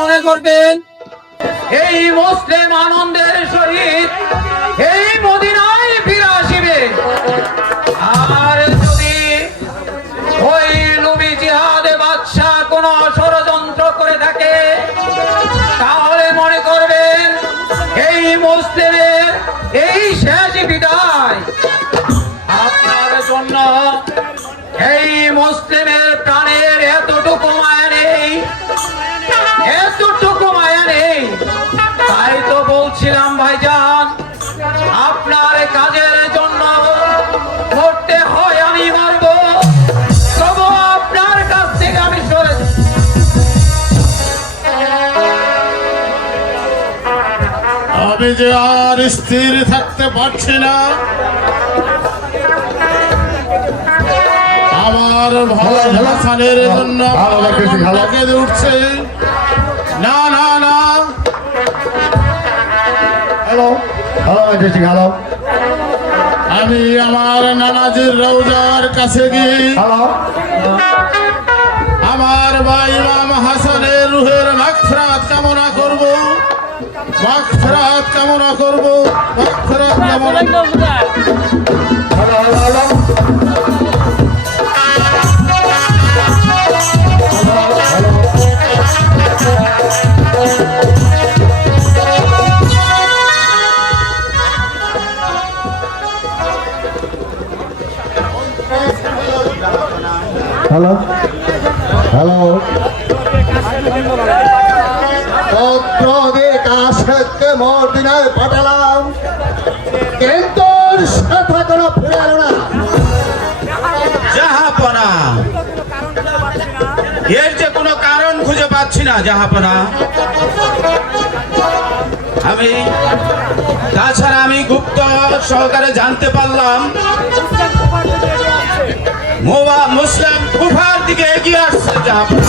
মনে করবেন এই মুসলিম আনন্দের সহিত এই মদিনায় ফিরে আসিবে। আর যদি ওই নবী জিহাদে বাদশাহ কোন ষড়যন্ত্র করে থাকে তাহলে মনে করবেন এই মুসলিমের এই শেষ বিদায় আপনার জন্য। এই মুসলিমের প্রাণের এতটুকু মায়া নেই, এতটুকু মায়া নেই। তাই তো বলছিলাম ভাইজান, আপনার কাজের জন্য মরতে হয় আমি মরব, তবু আপনার কাছ থেকে আমি সরে। আমি যে আর স্থির থাকতে পারছি না, আমার ভাই হাসানের জন্য কেঁদে উঠছে। না না না, হ্যালো হ্যালো, আমি আমার নানাজির রওজার কাছে গিয়ে হ্যালো, আমার ভাই ইমাম হাসানের রুহের মাগফিরাত কামনা করব, মাগফিরাত কামনা করব, মাগফিরাত কামনা করব। হ্যালো হ্যালো, হ্যালো হ্যালো, কাশকে মদিনায় পাঠালাম, কিন্তু সাথে কোনো ফিরে এলো না। জাহাপনা, এর যে কোনো কারণ খুঁজে পাচ্ছি না জাহাপনা। তাছাড়া আমি গুপ্ত সহকারে জানতে পারলাম মুসলিম কুফার দিকে এগিয়ে আসছে জাহাপনা।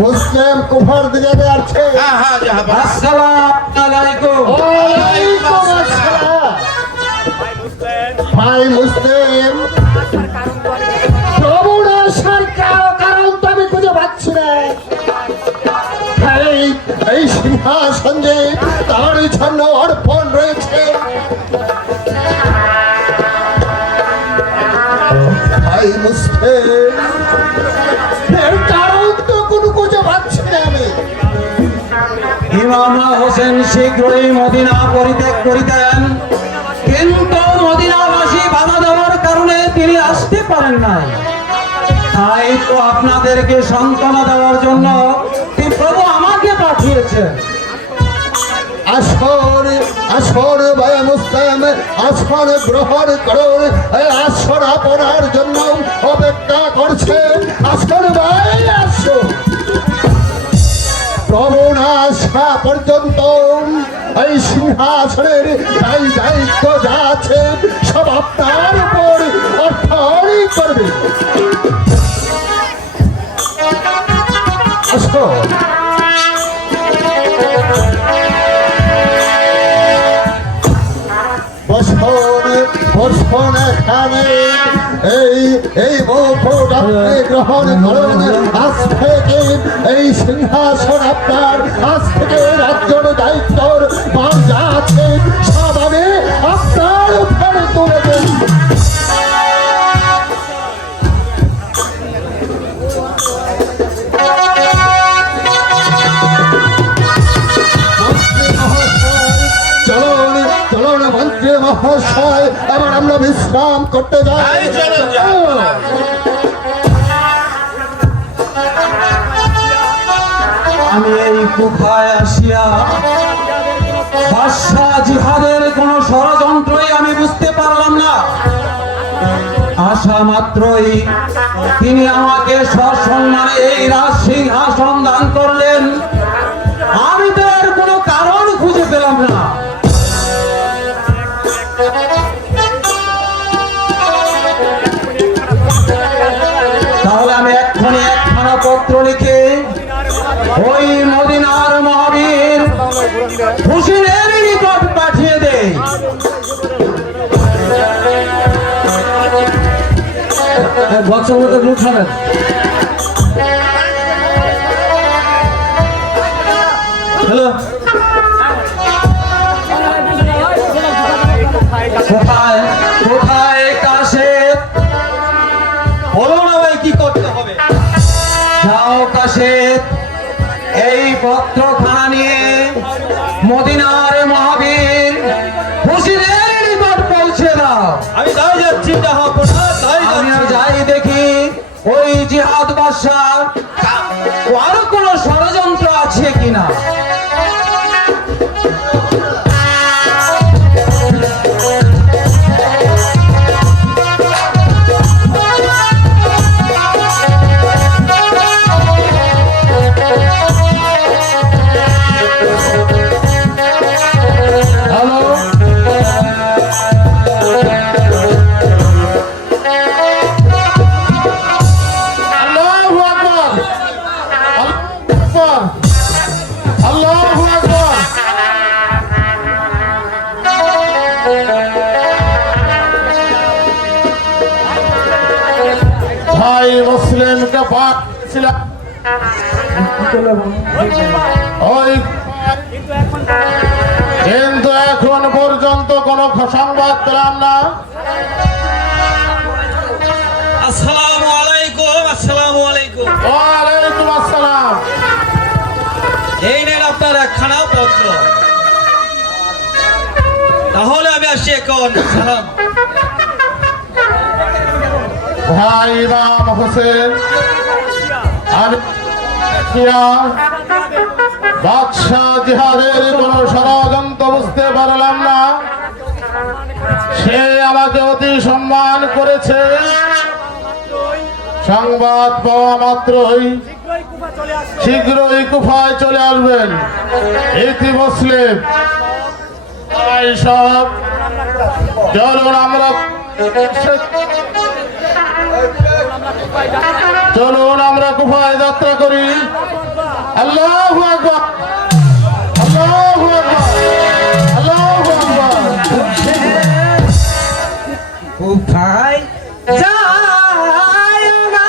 মুসলিম কুফার দিকে আসছে। হ্যাঁ হ্যাঁ জাহাপনা। আসসালামু আলাইকুম। ওয়ালাইকুম আসসালাম। ভাই মুসলিম, প্রবণ আসার কারণ তো আমি খুঁজে পাচ্ছি না। এই সিংহাসন যে তার জন্য অর্পণ রয়েছে, ভাই মুসলিম, এর কারণ তো কোনো খুঁজে পাচ্ছি না আমি। ইমাম হোসেন শীঘ্রই মদিনা পরিত্যাগ করিতেন, কিন্তু মদিনাবাসী বাধা দেওয়ার কারণে তিনি আসতে পারেন নাই। তাই তো আপনাদেরকে সান্ত্বনা দেওয়ার জন্য প্রভু আমাকে পাঠিয়েছেন। আসর আসর ভাই মুসলিম, আসর গ্রহণ করুন। আসর আপনার জন্য অপেক্ষা করছেন। আসর ভাই আসুন, প্রবণ আসা পর্যন্ত এই সিংহাসনের দায়িত্ব যা আছে সব আপনার উপর অর্পণ করবে। আসুন, বসুন এখানে। এই মুকুট আপনি গ্রহণ করুন। আজ থেকে এই সিংহাসন আপনার, আজ থেকে রাজ্যের দায়িত্বর যা আছে সব আমি আপনার উপরে তুলে দেব। চলুন চলুন মন্ত্রী মহাশয়, এবার আমরা বিশ্রাম করতে যাই। চলুন জাহাপনা। আমি এই কুফায় আসিয়া বাদশাহ জিহাদের কোন ষড়যন্ত্রই আমি বুঝতে পারলাম না। আসা মাত্রই তিনি আমাকে সসম্মানে এই রাজ সিংহাসন দান করলেন। আমি তো এর কোনো কারণ খুঁজে পেলাম না। তাহলে আমি এক্ষুনি একখানা পত্র লিখে ওই মদিনার মহাবীর হুসেনের নিকট পাঠিয়ে দেই। বছর লুট হবেন। সাওকাশের এই পত্রখানা নিয়ে মদিনার মহাবীর হুসিনের নিকট পৌঁছে দাও। আমি তাই যাচ্ছি জাহাপনা, তাই আমিও যাচ্ছি। যাই দেখি ওই জিহাদ বাদশাহ আরো কোনো ষড়যন্ত্র আছে কিনা। হ্যালো, আল্লাহু আকবার, আল্লাহু আকবার, আল্লাহু আকবার। ভাই মুসলিমকে পাঠিয়েছিলাম ওই, কিন্তু এখন পর্যন্ত কোনো সংবাদ পেলাম না। আসসালামু আলাইকুম, আসসালামু আলাইকুম। ওয়ালাইকুম আসসালাম। এই নেন আপনার একখানা পত্র। তাহলে আমি আসছি এখন। সালাম। ভাই ইমাম হোসেন, আমি বাদশাহ জিহাদের কোন ষড়যন্ত্র বুঝতে পারলাম না। সে আমাকে অতি সম্মান করেছে। সংবাদ পাওয়া মাত্রই শীঘ্রই কুফায় চলে আসবেন। ইতি মুসলিম তাই সব চলুন আমরা কুফায় যাত্রা করি। আল্লাহু আকবার, আল্লাহু আকবার, আল্লাহু আকবার। কোথায় যায় না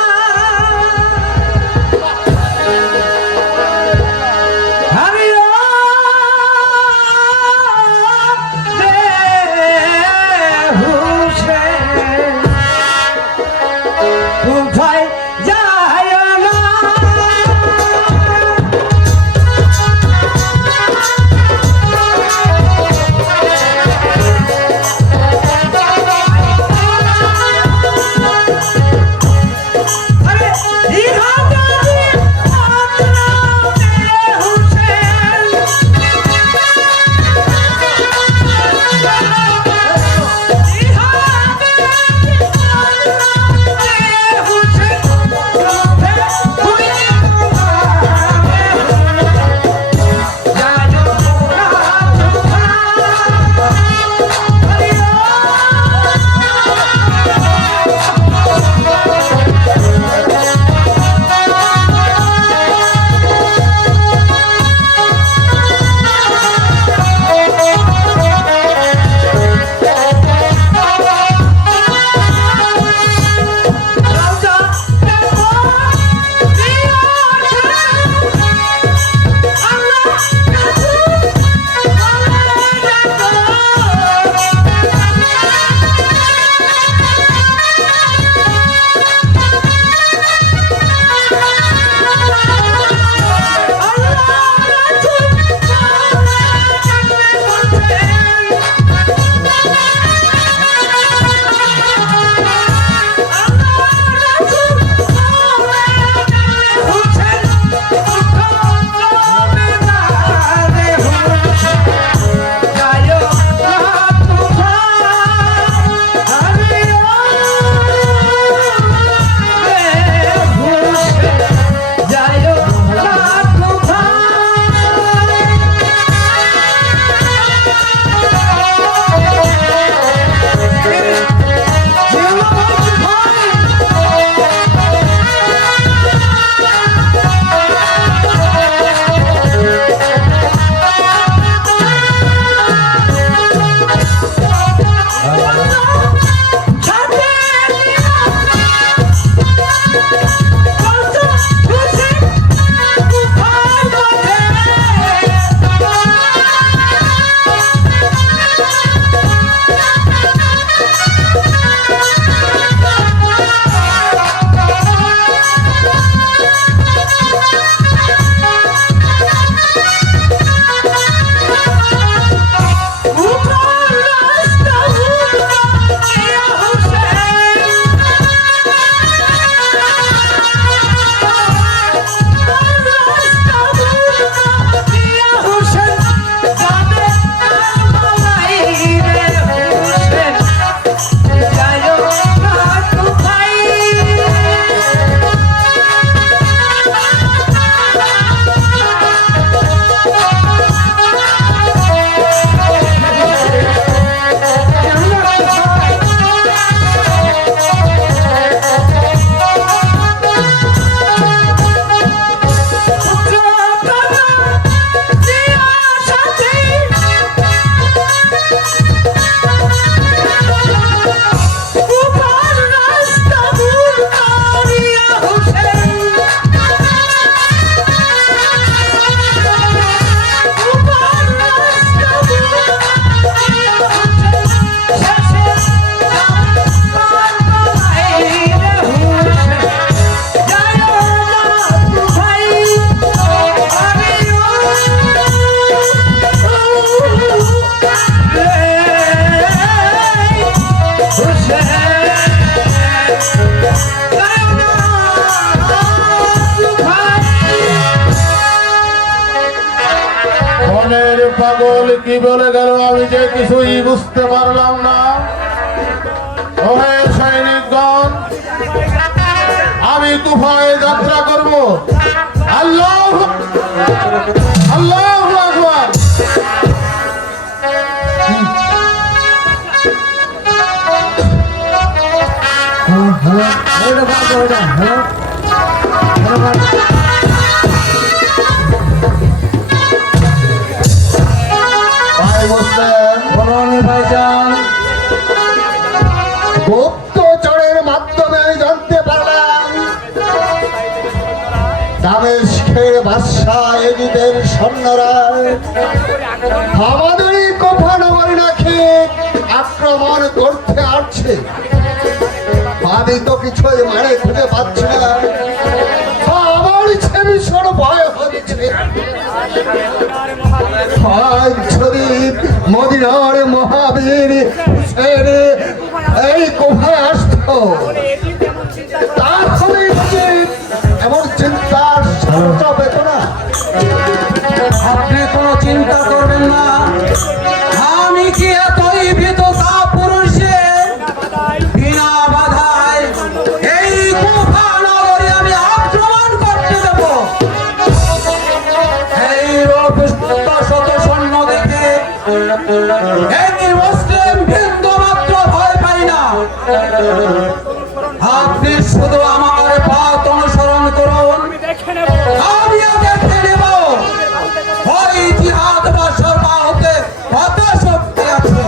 আমিও হুসেন, কোথায় যায় না পাগল কি বলে গেল আমি যে কিছুই বুঝতে পারলাম না। ওহে সৈনিকগণ, আমি কুফায় যাত্রা করব। আল্লাহ আল্লাহু আকবার। ভাই মুসলিম, বলুন ভাইজান। গুপ্তচরের মাধ্যমে আমি জানতে পারলাম দামেস্কের বাদশাহ এজিদের সৈন্যরা আমাদের কোফা নগরী নাকি আক্রমণ করতে আসছে। আমি তো কিছুই মানে খুঁজে পাচ্ছি না। আমার সে ভীষণ ভয় হচ্ছে। যদি মদিনার মহাবীর হুসেন এই কোফায় আসতো তাহলে এমন চিন্তার সাহস পেত না। আপনি কোনো চিন্তা করবেন না। আমি কি এতই ভীত কাপুরুষে বিনা বাধায় এই কুফা নগরী আমি আক্রমণ করতে দেব? এই শত সৈন্য দেখে এই মুসলিম বিন্দু মাত্র ভয় পাই না। আপনি শুধু আমার পথ অনুসরণ করুন, আমিও দেখে নেব ওই জিহাদ বাদশার পা হতে কত শক্তি আছে।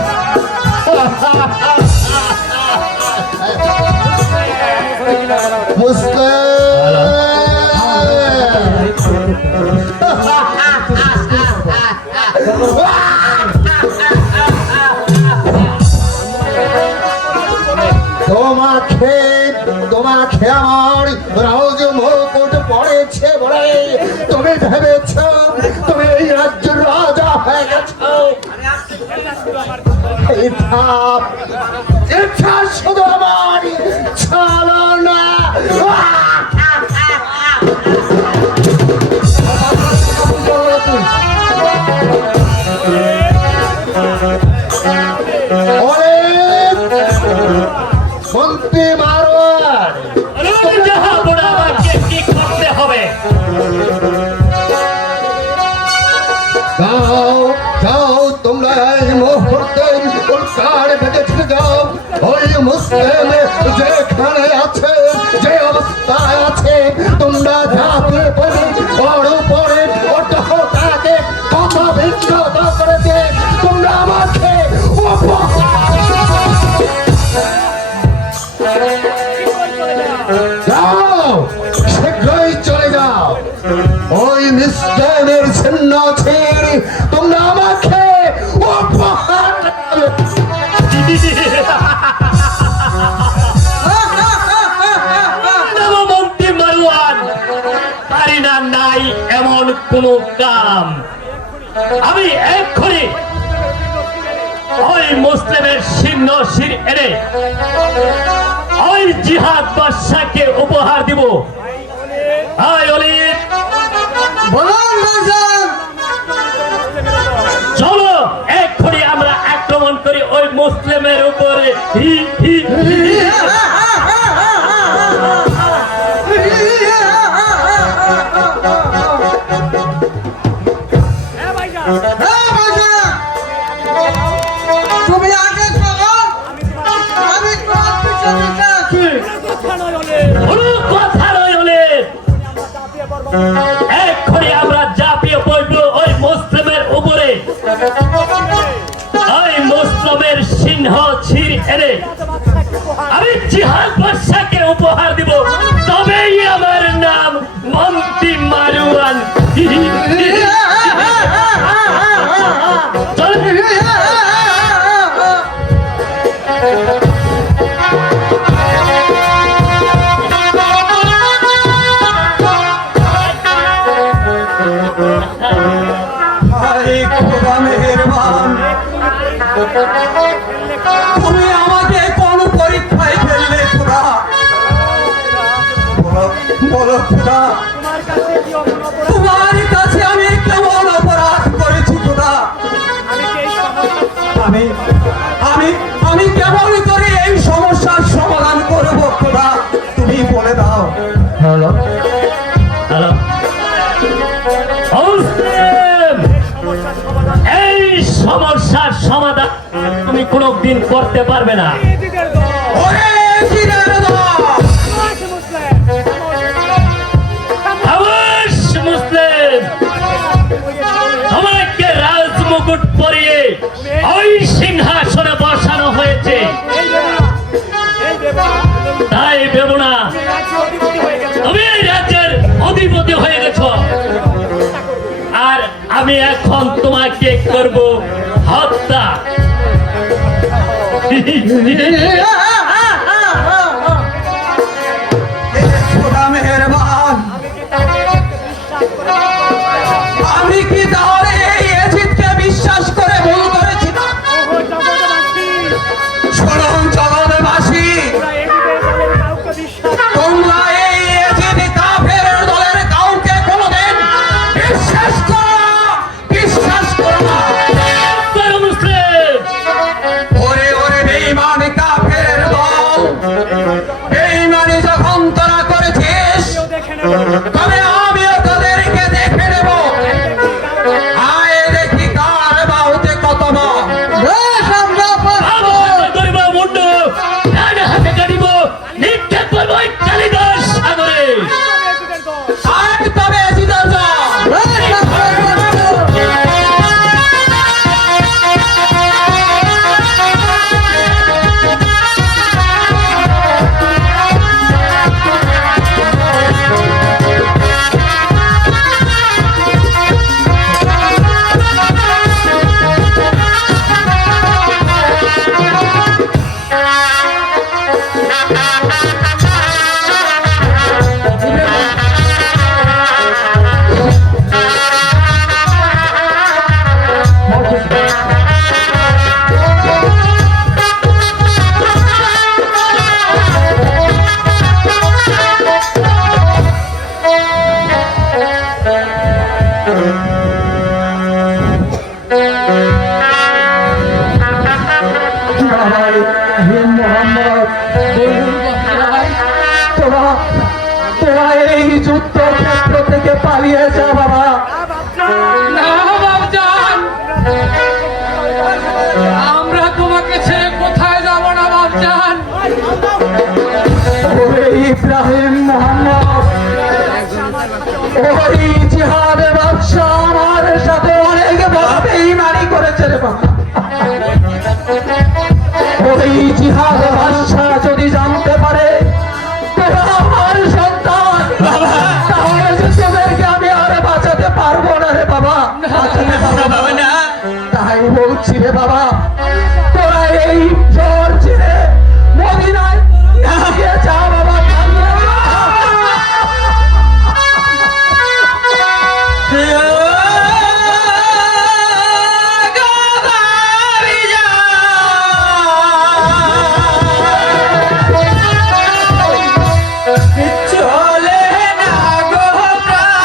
তোমাকে আমার রাজ মুকুট পড়েছে বলে তুমি ভেবেছ তুমি এই রাজ্যের রাজা হয়ে গেছ। এটা শুধু আমার ছলনা। মন্ত্রী মারোয়ার, কি করতে হবে? যাও যাও তোমরা এই মুহূর্তে উল্কার ভেঙে যাও। ওই মুসলিম যেখানে আছে, যে অবস্থায় আছে, তোমরা ঝাঁপিয়ে পড়ে ওর উপরে তাকে কথা বিক্ষত করে দিয়ে তোমরা আমাকে যাও, শীঘ্রই চলে যাও। ওই মিস্টারের ছিন্ন ছেড়ে তোমরা আমাকে উপহার মন্ত্রী মারওয়ান, পারি না নাই এমন কোন কাম। আমি এক্ষুনি ওই মুসলিমের ছিন্ন শির এনে ওই জিহাদ বাদশাকে উপহার দিব। আয় অলিদ, বলুন ভাইজান। চলো এক্ষুনি আমরা আক্রমণ করি ওই মুসলিমের উপরে। হি হি হি। তুমি আগে চলো, আমি তোমার পিছনে আছি। কোনো কথা নয় অলিদ, এক্ষুনি আমরা ঝাঁপিয়ে পড়ব ওই মুসলিমের উপরে। ওই মুসলিমের সিংহ ছির এনে আমি জিহাদ বাদশাকে উপহার দিব। তবেই আমার নাম মন্ত্রী মারওয়ান। তুমি আমাকে কোন পরীক্ষায় ফেললে খোদা? বলো খোদা, তোমার কাছে আমি কেমন অপরাধ করেছি খোদা? মুসলিম, এই সমস্যার সমাধান তুমি কোনদিন করতে পারবে না। ওরে জিনের দল! খামোশ মুসলিম, তোমাকে রাজমুকুট পরিয়ে ওই সিংহাসনে বসানো হয়েছে, তাই ভেবো না তুমি এই রাজ্যের অধিপতি হয়ে গেছ। আর আমি এখন তোমাকে করব হত্যা। খোদা মেহেরবান, আমি কি তাহলে এই এজিদকে বিশ্বাস করে ভুল করেছিলাম? শোনুন জগৎবাসী, তোমরা এই এজিদ কাফের দলের কাউকে কোনোদিন বিশ্বাস করো না, বিশ্বাস করো না। করো মুসলিম, ওরে ওরে বেঈমান কাফের দল, বেঈমানি যখন তোরা করেছিস, তবে আমিও তোদেরকে দেখে নেব। আয় দেখি কার বাহুতে কত বল। আমার গরিব মুন্ড ডান হাতে কাটিব, নিক্ষেপ করবো এই কালিদাস সাগরে। আয় তবে জিতে যা। তোরা এই যুদ্ধক্ষেত্র থেকে পালিয়ে যা বাবা। না বাবজান, আমরা তোমাকে ছেড়ে কোথায় যাব না বাবজান। ওরে ইব্রাহিম মোহাম্মদ, ওই জিহাদ বাদশা আমার সাথে অনেক বড় বেঈমানি করেছে রে বাবা। ওই জিহাদ বাদশা যদি জানতে পারে তোরা আমার সন্তান, তাহলে যে তোদেরকে আমি আর বাঁচাতে পারবো না রে বাবা, বাঁচাতে পারবো না। তাই বলছি রে বাবা, তোরা এই জ্বর ছেড়ে মদিনায় পালিয়ে যা বাবা, পালিয়ে চলে না গো প্রাণ।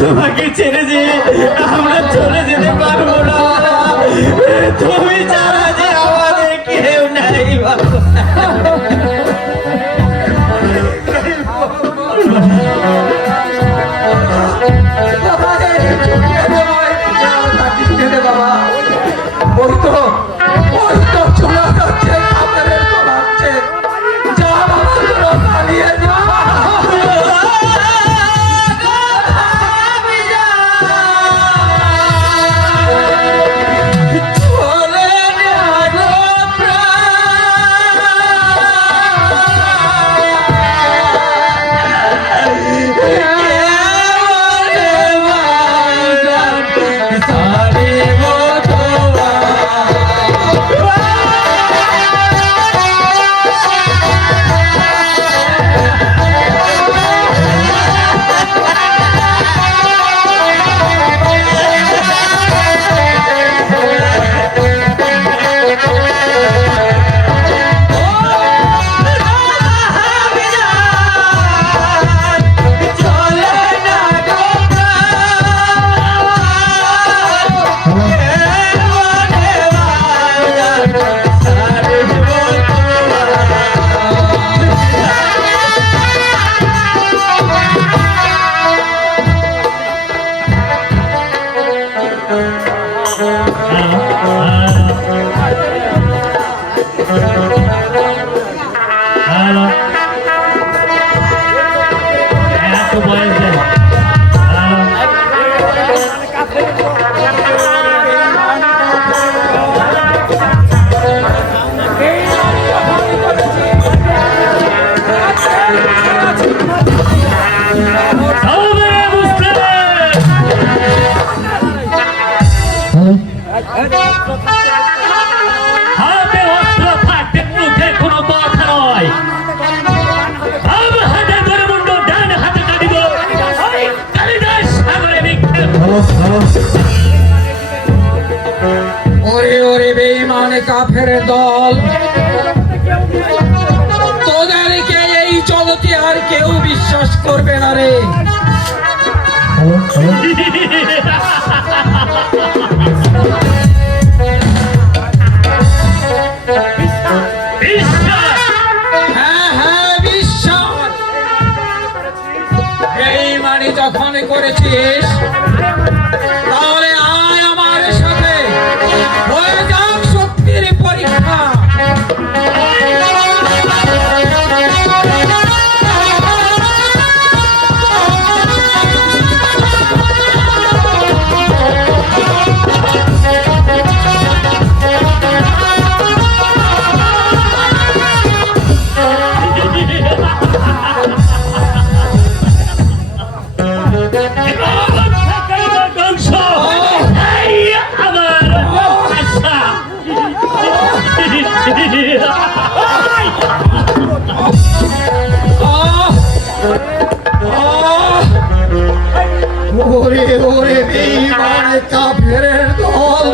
তোমাকে ছেড়ে যে আমরা চলে যেতে পারবো না, তুমি ছাড়া যে আমাদের কেউ নাই বাবা। বাবা ওই তো চলে যাচ্ছে, কাপড়ের চলাচ্ছে, যা বাবা তোরা পালিয়ে যা। হাতে অস্ত্র থাকতে মুখে কোনো কথা নয়। বাম হাতে গরুমুন্ড, ডান হাতে কাটিব কালিদাস সাগরে নিক্ষেপ। ওরে ওরে বেঈমান কাফের দল, তোদেরকে এই জগতে আর কেউ বিশ্বাস করবে না রে। হ্যাঁ হ্যাঁ বিশ্বাস, বেঈমানি যখন করেছিস তাহলে আয় আমার সাথে, হয়ে যাক শক্তির পরীক্ষা। ওরে ওরে বেঈমান কাফের দল,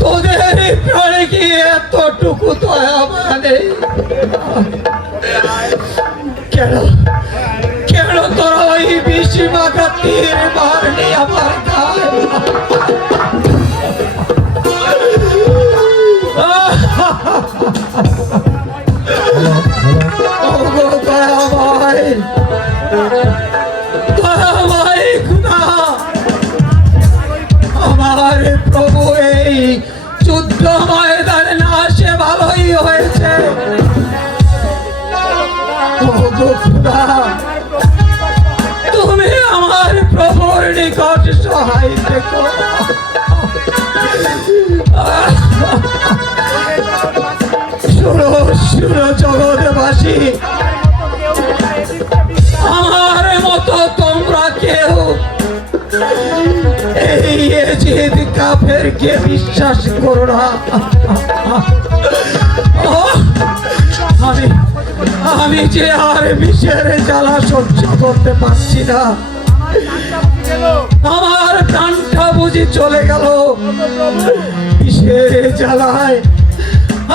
তোদের প্রাণে কি এতটুকু দয়া মানে? কেন কেন তোরা ওই বেশি মাখা তীর মারলি আমার গায়ে? ওগো দয়াময়, দয়াময় খোদা, আমার প্রভু এই যুদ্ধ ময়দানে না আসে ভালোই হয়েছে। ওগো খোদা, তুমি আমার প্রভুর নিকট সহায় থেকো। শুনো শুনো জগৎবাসী, আমার মতো তোমরা কেউ এই এজিদ কাফেরকে বিশ্বাস করো না। আমি যে আর বিষের জ্বালা সহ্য করতে পারছি না, আমার প্রাণটা বুঝি চলে গেল বিষের জ্বালায়,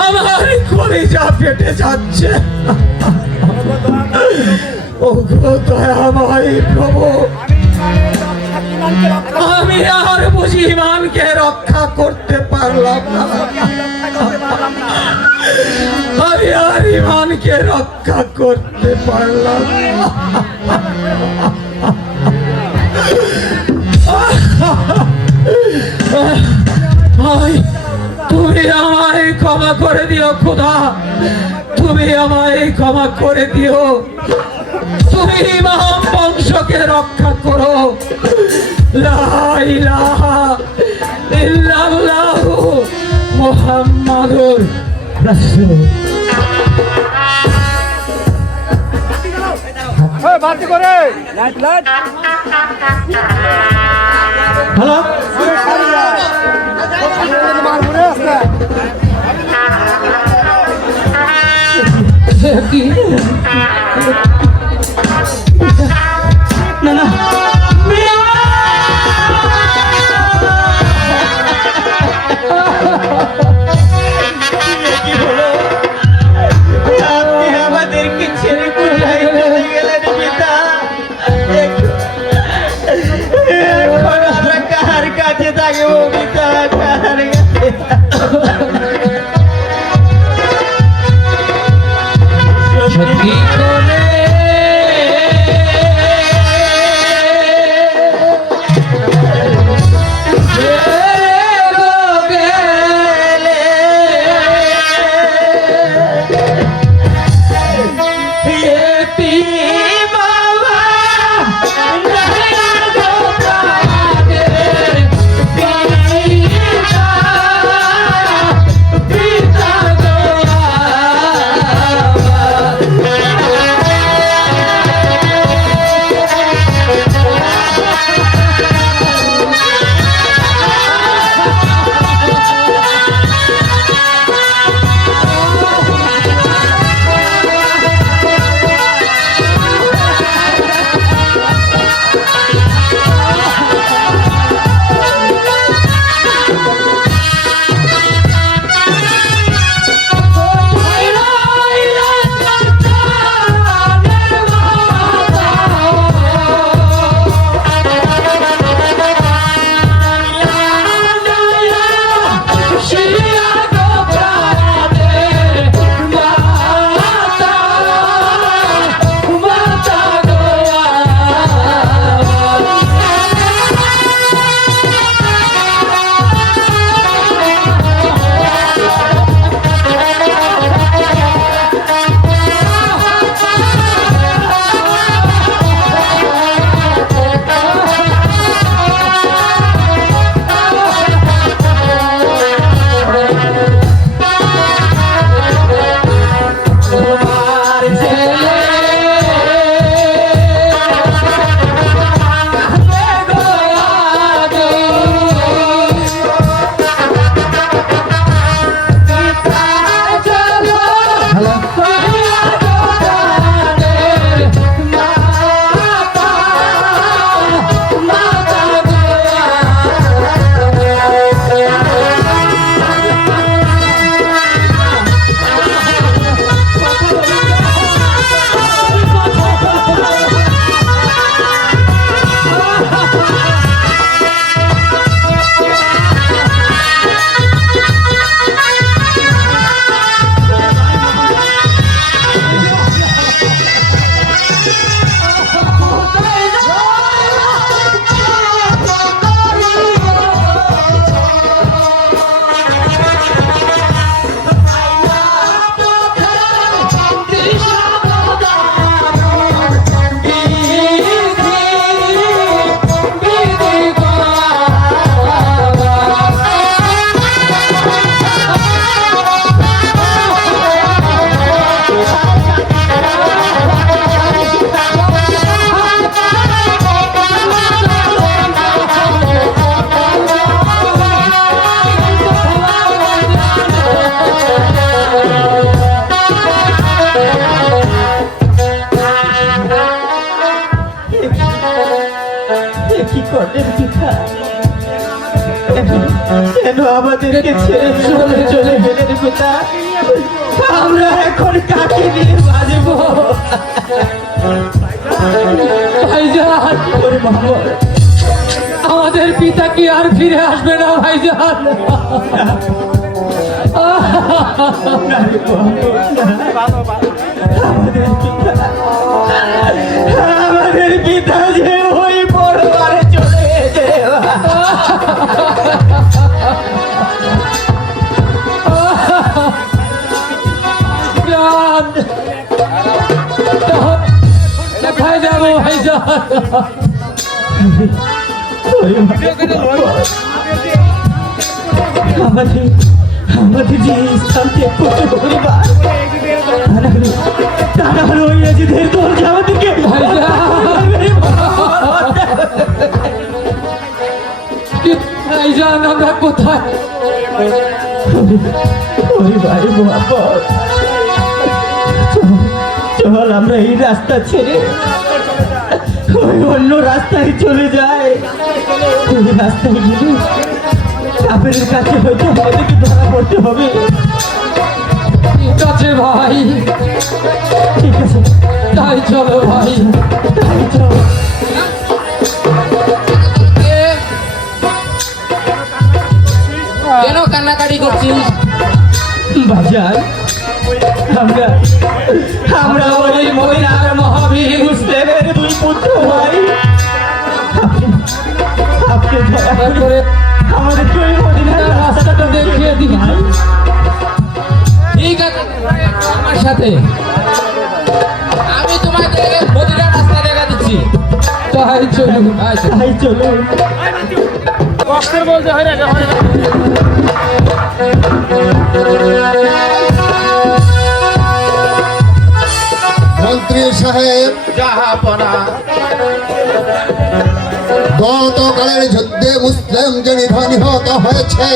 আমার কলিজা ফেটে যাচ্ছে। ও গো দয়াময় প্রভু, আমি আর বুঝি ইমানকে রক্ষা করতে পারলাম না। আমি আর ইমানকে রক্ষা করতে পারলাম না। তুমি আমায় ক্ষমা করে দিও খোদা, তুমি আমায় ক্ষমা করে দিও। তুমি ইমাম বংশকে রক্ষা করো। লা ইলাহা ইল্লাল্লাহু মুহাম্মাদুর রাসূল। হ্যালো, কি না না আমাদেরকে ছেড়ে কোথায় চলে গেলেন পিতা? এখন আমরা কার কাছে থাকবো পিতা? কার কাছে? সত্যি করে কেন আমাদেরকে ছেড়ে চলে চলে গেলেন পিতা? আমরা এখন কাকে নিয়ে বাঁচবো? ভাইজান, ওরে বাবা, আমাদের পিতা কি আর ফিরে আসবে না ভাইজান? আমাদের পিতা যে ওই পরবারে চলে গেছে। কোথায় যাবো ভাইজান? আমাদের যে স্থান ত্যাগ করতে পরিবার, তারা হলো ইংরেজিদের দলকে আমাদেরকে ভাইজান, আমরা কোথায়? ওই ভাই মোহাম্মদ, চল আমরা এই রাস্তা ছেড়ে ওই অন্য রাস্তায় চলে যাই। ওই রাস্তায় গেলে আপনাদের কাছে হয়তো আমাদেরকে ধরা পড়তে হবে। ঠিক আছে ভাই, ঠিক আছে, তাই চলো ভাই, তাই চলো। কেন কান্নাকাটি করছিস? বাজার, আমরা আমরা ওই মদিনার মহাবীর মুসলিমের দুই পুত্র ভাই। আপনি দয়া করে আমাদেরকে ওই মদিনার রাস্তাটা দেখিয়ে দিন ভাই। ঠিক আছে, আমার সাথে আমি তোমাকে মদিনার রাস্তা দেখা দিচ্ছি। তাই চলুন, তাই চলুন। মন্ত্রী সাহেব, জাহাপনা, গতকালের যুদ্ধে মুসলিম যে নিহত হয়েছে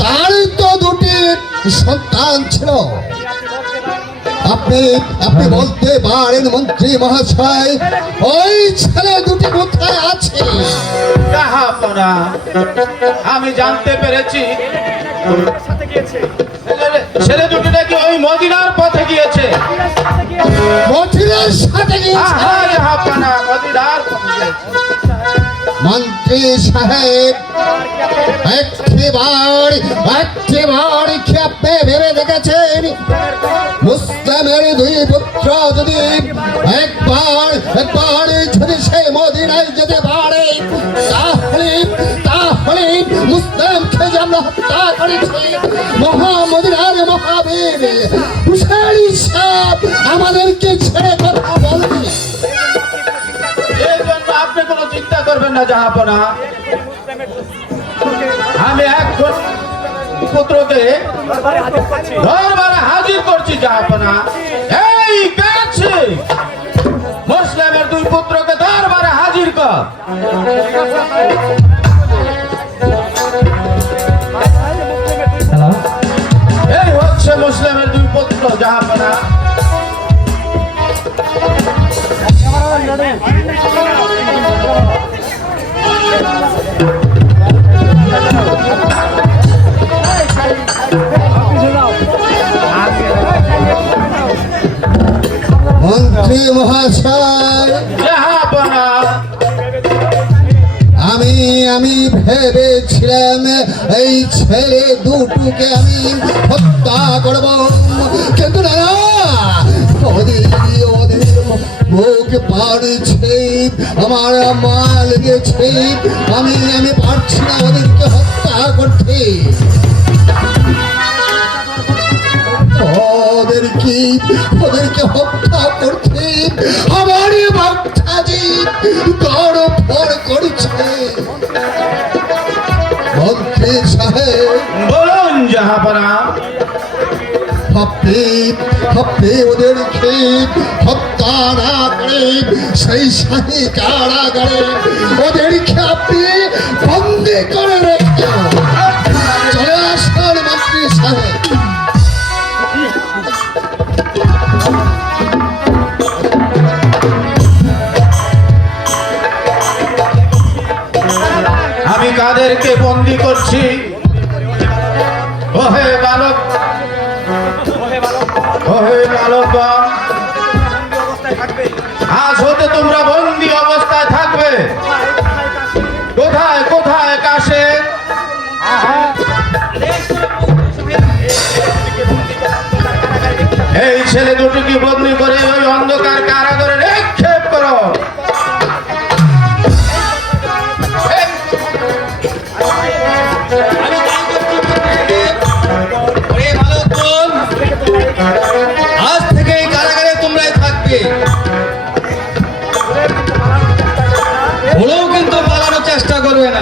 তার তো দুটি সন্তান ছিল। আপনি আপনি বলতে পারেন মন্ত্রী মহাশয়, ওই ছেলে দুটি কোথায় আছে? জাহাপনা, আমি জানতে পেরেছি ছেলে দুটি নাকি ওই মদিনার পথে গিয়েছে। মন্ত্রীর সাথে গিয়েছে? হ্যাঁ জাহাপনা, মদিনার পথে গিয়েছে। মন্ত্রী সাহেব, একটিবার কি আপনি ভেবে দেখেছেন মুসলিমের দুই পুত্র যদি একবার যদি সেই মদিনায় যেতে পারে, তাহলে মুসলিমকে যে আমরা হত্যা করেছি মহামদিনার মহাবীর হুসাইন সাহেব আমাদেরকে ছেড়ে কথা বলবি। এই জন্য আপনি কোনো চিন্তা করবেন না জাহাপনা, আমি এক পুত্রকে দরবারে হাজির করছি জাহাপনা। এই কাছে মুসলিমের দুই পুত্রকে দরবারে হাজির কর। এই হচ্ছে মুসলিমের দুই পুত্র জাহাপনা। মন্ত্রী মহাশয়, জাহাপনা, আমি ভেবেছিলাম এই ছেলে দুটোকে আমি হত্যা করব, কিন্তু না, ওদের মুখ পাড়ছে, আমার মা লেগেছে, আমি পারছি না ওদেরকে হত্যা করতে। ওদেরকে হত্যা করতে আমার বাচ্চাজি দরপর করছে। মন্ত্রী সাহেব, বলুন জাহাপনা। আপনি ওদেরকে হত্যা না করে সেই শাহী কারাগারে ওদেরকে আপনি বন্দি করে রেখে চলে আসুন মন্ত্রী সাহেব। আমি কাদেরকে বন্দি করছি? ওহে বালকগণ, ছেলে দুটিকে বদলি করে ওই অন্ধকার কারাগারে নিক্ষেপ করো। আজ থেকে এই কারাগারে তোমরাই থাকবে, ভুলেও কিন্তু পালানোর চেষ্টা করবে না।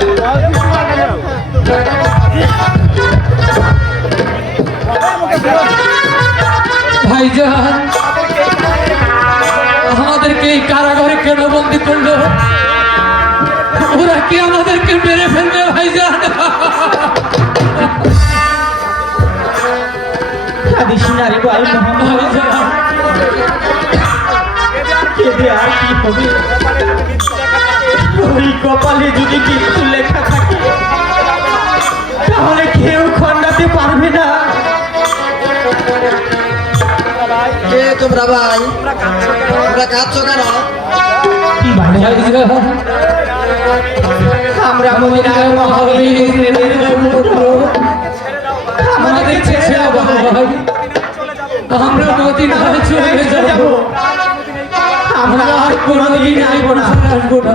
ভাইজান, আমাদেরকে এই কারাগারে কেন বন্দি করলো? ওরা কি আমাদেরকে মেরে ফেলবে ভাইজান? কাঁদিস না রে ভাই মোহাম্মদ, ভাইজান, কেঁদে আর কি হবে? ওই কপালে যদি কিছু লেখা থাকে তাহলে কেউ খণ্ডাতে পারবে না। কে তোমরা ভাই? তোমরা কাঁদছো কেন? কি ভাইজান, ভাইজান, আমরা মদিনার মহাবীরের পুত্র, আমাদের ছেড়ে দাও ভাই। আমরা মদিনায় চলে যাব, আমরা আর কোনোদিন আসবো না। আসবো না।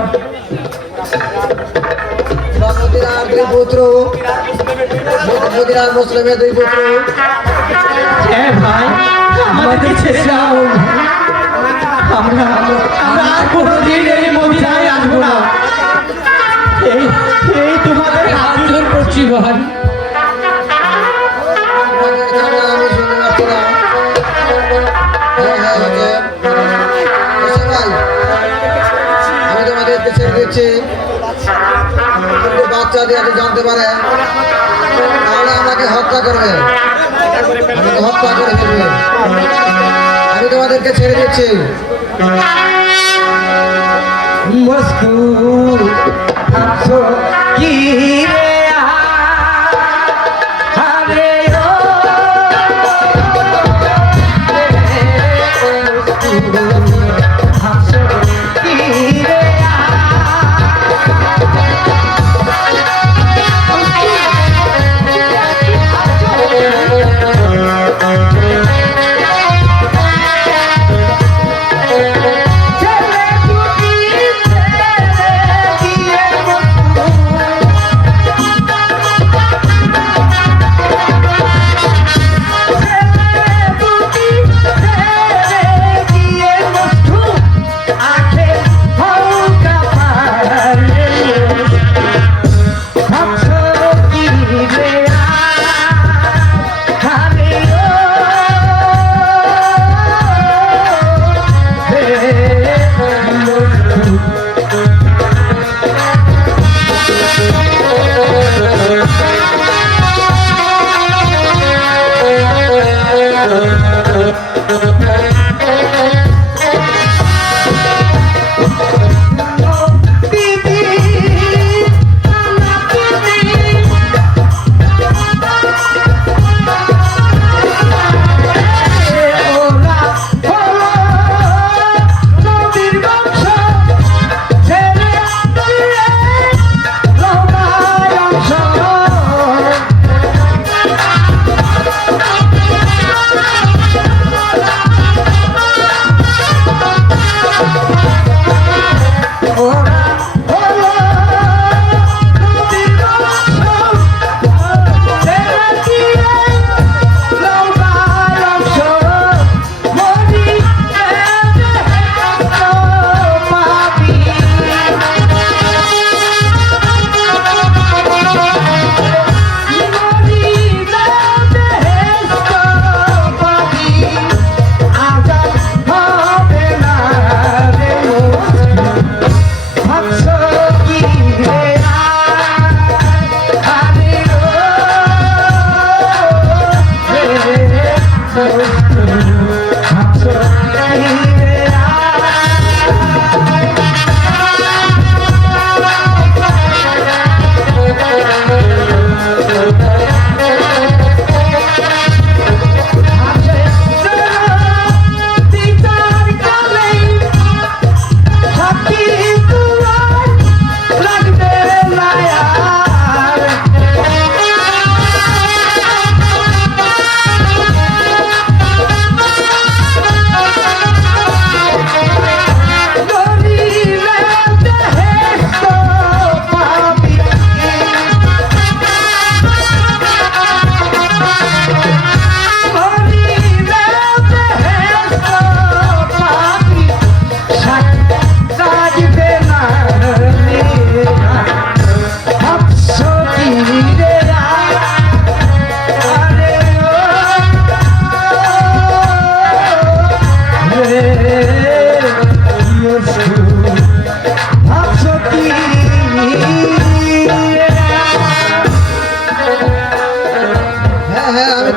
মদিনার দুই পুত্র, মদিনার মুসলিমের দুই পুত্র, হ্যাঁ ভাই, আমাদেরকে ছেড়ে দাও। আমরা আমরা আর কোনোদিন এই মদিনায় আসবো না। এই এই তোমাদের হাত হাত জোর করছি ভাই। তোমাদের কান্না আমি শুনতে পাচ্ছি না। হ্যাঁ, হ্যাঁ, হচ্ছে। এসো ভাই, আমি তোমাদেরকে ছেড়ে দিচ্ছি, কিন্তু বাচ্চা দিয়ে যদি জানতে পারে তাহলে আমাকে হত্যা করবে, আমাকে হত্যা করে ফেলবে। আমি তোমাদেরকে ছেড়ে দিচ্ছি। মস্কুর আছো কি রে আরে ও আছো কি রে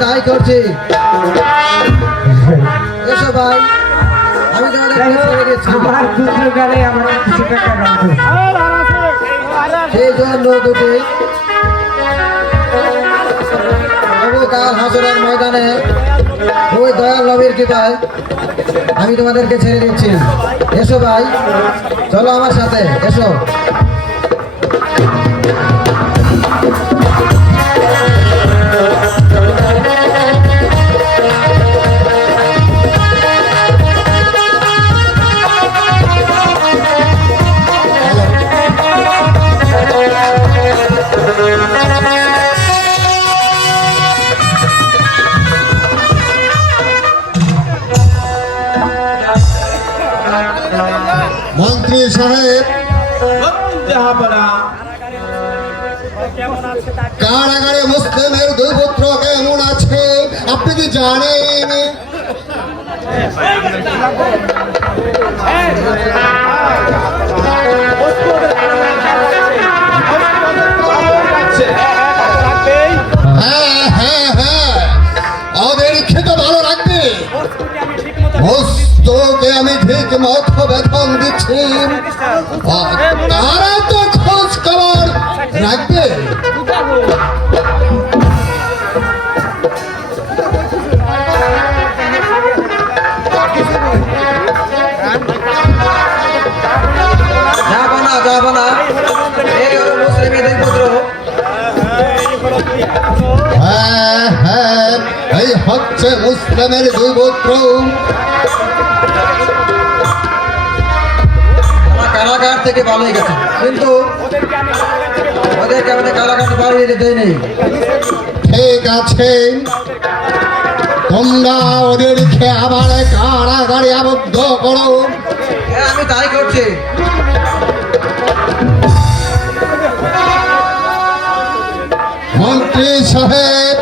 তাই করছি। এসো ভাই, আমি তোমাদেরকে ছেড়ে দিচ্ছি। আমার পুত্র গেলে আমার কিছু টাকা রাখবো। সেই জন্য দুটি তবু কাল হাসরের ময়দানে ওই দয়াল নবীর কৃপায় আমি তোমাদেরকে ছেড়ে দিচ্ছি। এসো ভাই, চলো আমার সাথে, এসো। মন্ত্রী সাহেব, কারাগারে মুসলিমের দুই পুত্র কেমন আছে আপনি কি জানেন? হ্যাঁ হ্যাঁ হ্যাঁ, ওদের খেতে ভালো লাগবে। মস্তকে আমি ঠিক মতো বেতন দিচ্ছি, তারা তো খোঁজ খবর রাখবে। যাবো না, এই হলো মুসলিমের পুত্র। হ্যাঁ হ্যাঁ, এই হচ্ছে মুসলিমের দুই পুত্র। আমার কারাগার থেকে পালিয়ে গেছে, কিন্তু ওদেরকে আমাদের কারাগার পালিয়ে যেতে নেই। ঠিক আছে, তোমরা ওদেরকে আবার কারাগারে আবদ্ধ করো। হ্যাঁ, আমি তাই করছি। মন্ত্রী সাহেব,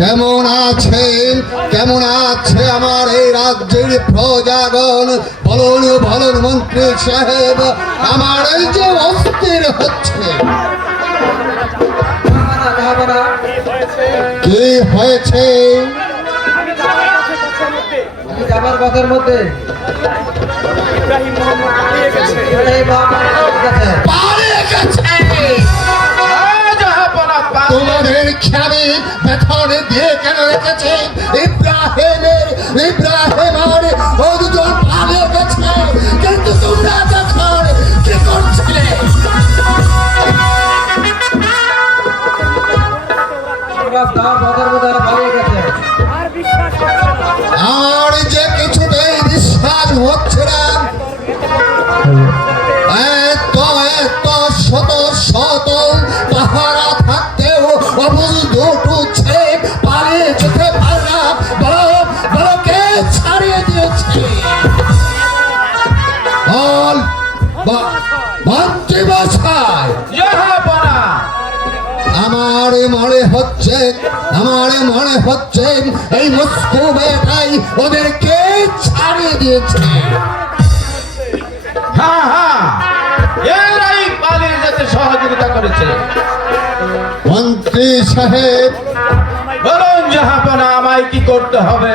কেমন আছেন? কেমন আছে আমার এই রাজ্যের প্রজাগণ? বলুন বলুন মন্ত্রী সাহেব, আমার এই যে অস্থির হচ্ছে। যাবো না, কি হয়েছে? আমি যাবার পথের মধ্যে এই বাবা গেছে। পালিয়ে গেছে। তোমাদের খেয়ালি বেতন দিয়ে কেন রেখেছে? ইব্রাহিম আর ও দুজন পালিয়ে গেছে, কিন্তু তোমরা তখন কি করছিলে? তার পথের মধ্যে আর পালিয়ে গেছে। আমার যে কিছুতেই বিশ্বাস হচ্ছে না। এত এত শত শত পাহারা থাকতেও অবুঝ দুটো ছেলে পালিয়ে যেতে পারলা। বলো বলো, কে ছাড়িয়ে দিয়েছে? বল মন্ত্রী মশাই, আমার মনে হচ্ছে এই মস্কো বেটাই ওদেরকে ছাড়িয়ে দিয়েছে। হ্যাঁ হ্যাঁ, এরাই পালিয়ে যেতে সহযোগিতা করেছে। মন্ত্রী সাহেব, বলুন জাহাপনা, আমায় কি করতে হবে?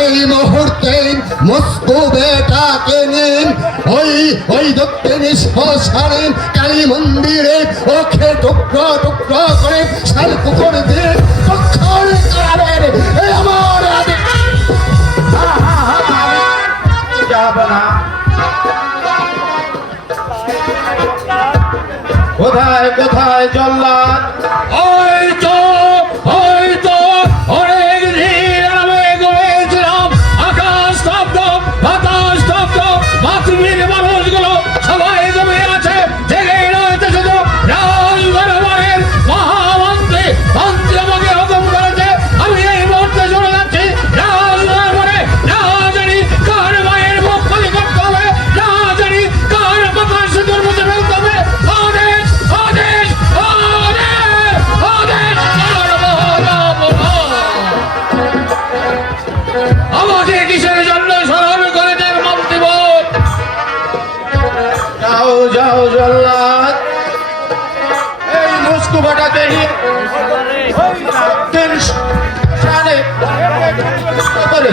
এই মুহূর্তে মস্কো বেটাকে নিন ওই দক্ষিণী শ্মশানে কালী মন্দিরে ওকে টুকরো টুকরো করে শাল কুকুর দিয়ে ভক্ষণ করাবেন। এই আমার আদেশ। জাহাপনা, কোথায় কোথায় জল্লাদ? ওই তো অনেক দিন আমি গিয়েছিলাম, আকাশ স্তব্ধ, বাতাস স্তব্ধ, পৃথিবীর মানুষগুলো সবাই ঘুমিয়ে আছে, জেগে রয়েছে শুধু রাজদরবারের মহামন্ত্রী। মন্ত্রী আমাকে হুকুম করেছে, আমি এই মুহূর্তে চলে যাচ্ছি রাজদরবারে। না জানি কার মায়ের মুখ খালি করতে হবে, না জানি কার বাতাস দুর্মুখে ফেলতে হবে। আদেশ আদেশ আদেশ আদেশ। পুত্রটাকে নিয়ে সালে করে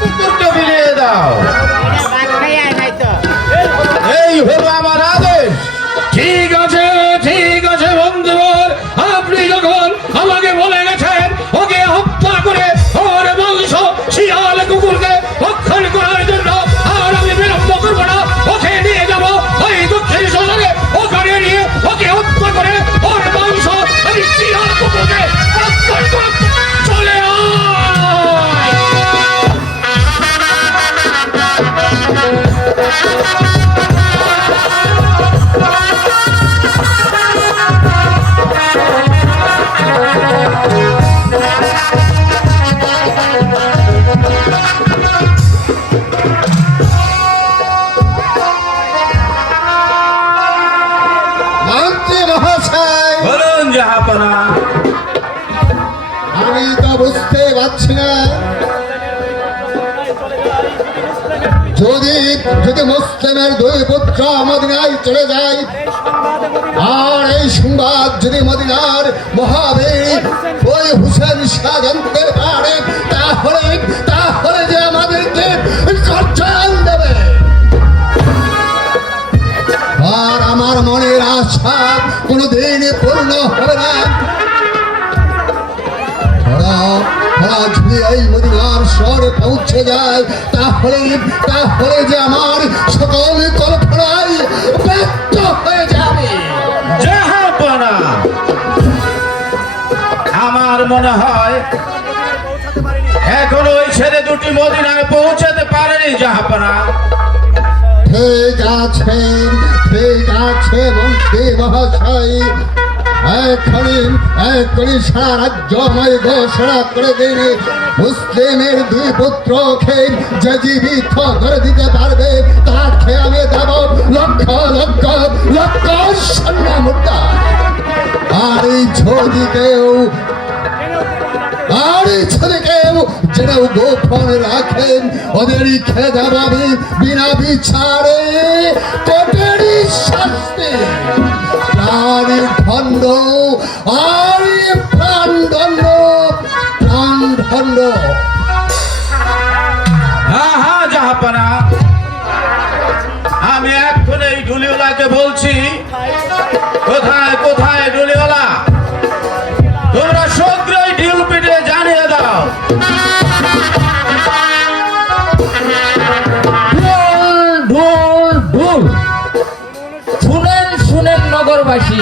পুত্রকে বিলিয়ে দাও। এই হলো আমার আদেশ। ঠিক আছে বন্ধুগণ, আপনি যখন আমাকে বলে গেছেন ওকে হত্যা করে ওর বংশ শিয়াল কুকুরকে ভক্ষণ করার জন্য, আর আমি বিলম্ব করবো না, ওকে নিয়ে যাব ওই দক্ষিণ শ্মশানে, ওখানে নিয়ে ওকে হত্যা করে ওর বংশ আমি শিয়াল কুকুরকে ভক্ষণ করতে চলে মন্ত্রী মহাশয়, বলুন জাহাপনা। আমি তো বুঝতে পারছি না, যদি যদি মুসলিমের দুই পুত্র মদিনায় চলে যায়, আর এই সংবাদ যদি মদিনার মহাবীর ওই হুসেন শাহ জানতে পারে, তাহলে তাহলে যে আমাদেরকে গর্জন দেবে। আর আমার মনের আশা কোনোদিন পূর্ণ হবে না। যদি এই মদিনার শহরে পৌঁছে যায়, তাহলে তাহলে যে আমার সকল কল্পনায় ব্যর্থ হয়ে যাবে। জাহাপনা, আমার মনে হয় এখনো ওই ছেলে দুটি মদিনায় পৌঁছাতে পারেনি। জাহাপনা, ঠিক আছে মন্ত্রী মহাশয়, এখনই সারা রাজ্যময় ঘোষণা করে দিন, মুসলিমের দুই পুত্রকে যে জীবিত করে দিতে পারবে তাকে আমি দেব লক্ষ লক্ষ লক্ষ স্বর্ণ মুদ্রা। আর এই ছদিকেও যেন গোপন রাখেন, ওদেরই খেয়ে যাবে বিনা বিচারে কোটেরই শাস্তি। প্রাণদণ্ড আর প্রাণদণ্ড। হ্যাঁ জাহাপনা, আমি এখন এই ডুলিওয়ালাকে বলছি, কোথায় কোথায় ডুলিওয়ালা, তোমরা শীঘ্রই ঢিল পিটে জানিয়ে দাও। ঢোল ঢোল, শুনেন নগরবাসী,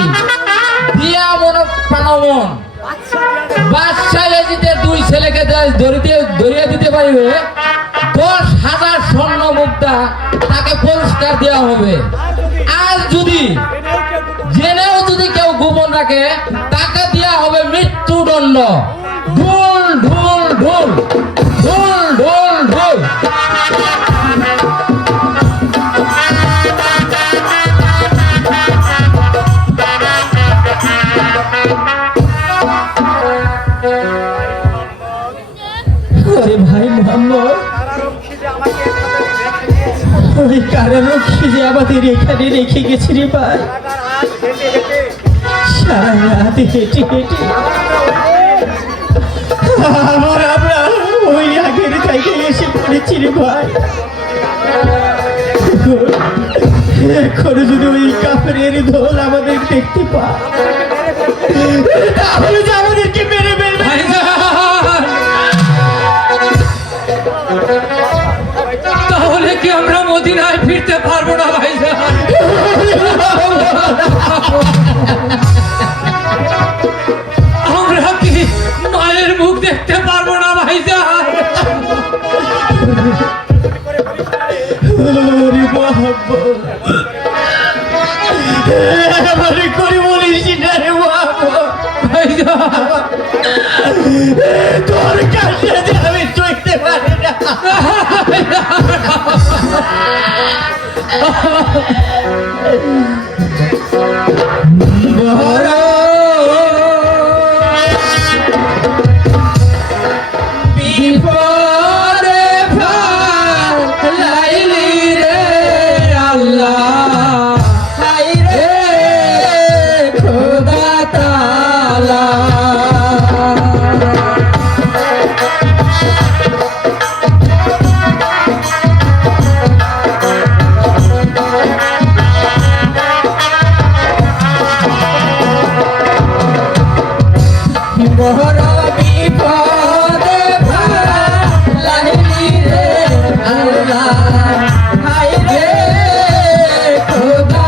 দিয়া মন প্রাণমন, বাদশাহ এজিদের দুই ছেলেকে ধরিয়ে দিতে পারবে 10,000 স্বর্ণ মুদ্রা তাকে পুরস্কার দেওয়া হবে। আর যদি জেনেও যদি কেউ গোপন রাখে, তাকে দেওয়া হবে মৃত্যুদণ্ড। ঢোল ঢোল ঢোল ঢোল ঢোল ঢোল। আরে ভাই মোহাম্মদ, ওই কারারক্ষী যে আমাদের এখানে রেখে গেছে রে ভাই, সারা রাত হেঁটে হেঁটে আমরা ওই আগের জায়গায় এসে পড়েছি রে ভাই। এখনো যদি ওই কাপড়ের দোল আমাদের দেখতে পায়, তাহলে যে আমাদেরকে মেরে মেরে তাহলে কি আমরা মদিনায় ফিরতে পারবো না ভাইজান? আমরা কি মায়ের মুখ দেখতে পারবো না ভাইজান? ওরে মোহাম্মদ, আমারে করে বলিস না রে মোহাম্মদ। তোর কাছে যে আমি চলতে পারি না। বিপদে ফেলাইলি রে আল্লাহ, হায় রে হায় রে খোদা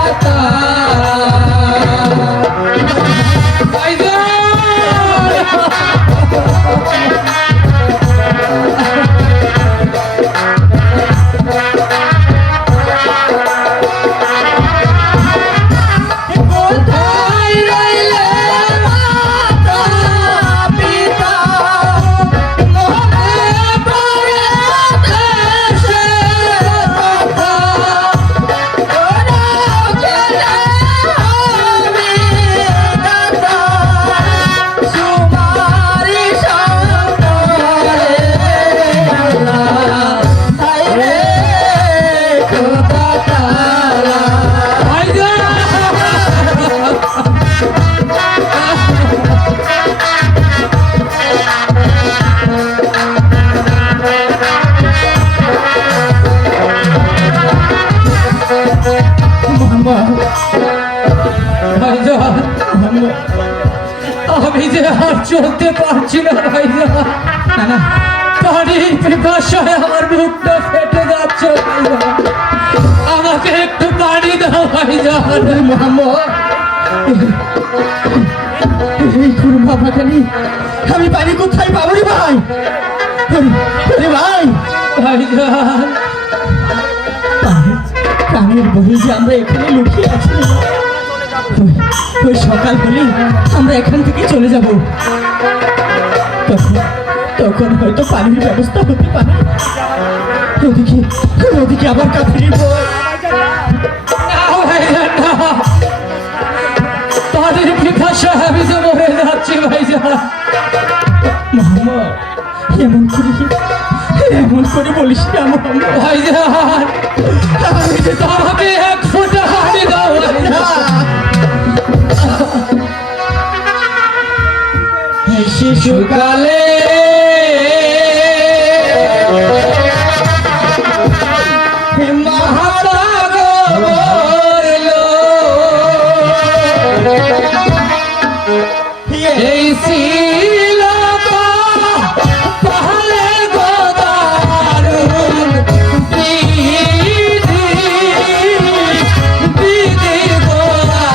কোথায় রইলে মাতা পিতা মনে পড়ে দেশের কথা ওরা গেলে আমি দাতা সুমারি সামনে হায় রে খোদা তাআলা ভাইজান আমি যে আর চলতে পারছি না ভাইজান পানির পিপাসায় আমার বুকটা ফেটে যাচ্ছে ভাইজান আমাকে একটু পানি দাও ভাইজান মোহাম্মদ এই খুরমা বাগানে আমি পানি কোথায় পাবো রে ভাই রে ভাই ভাইজান প্রাণের বহি যে আমরা এখানে লুকিয়ে আছি ওই সকাল হলে আমরা এখান থেকে চলে যাব তখন তখন হয়তো পানির ব্যবস্থা হতে পারে ওদিকে ওদিকে আবার কাফির পানির পিপাসায় আমি যে মরে যাচ্ছি ভাইজান মোহাম্মদ এমন করে বলিস না মোহাম্মদ ভাইজান আমাকে এক ফোঁটা পানি দাও শিশুকালে মাতা গো এই ছিল পাহাড়ে গোদারুন বিধি বিধি গোয়া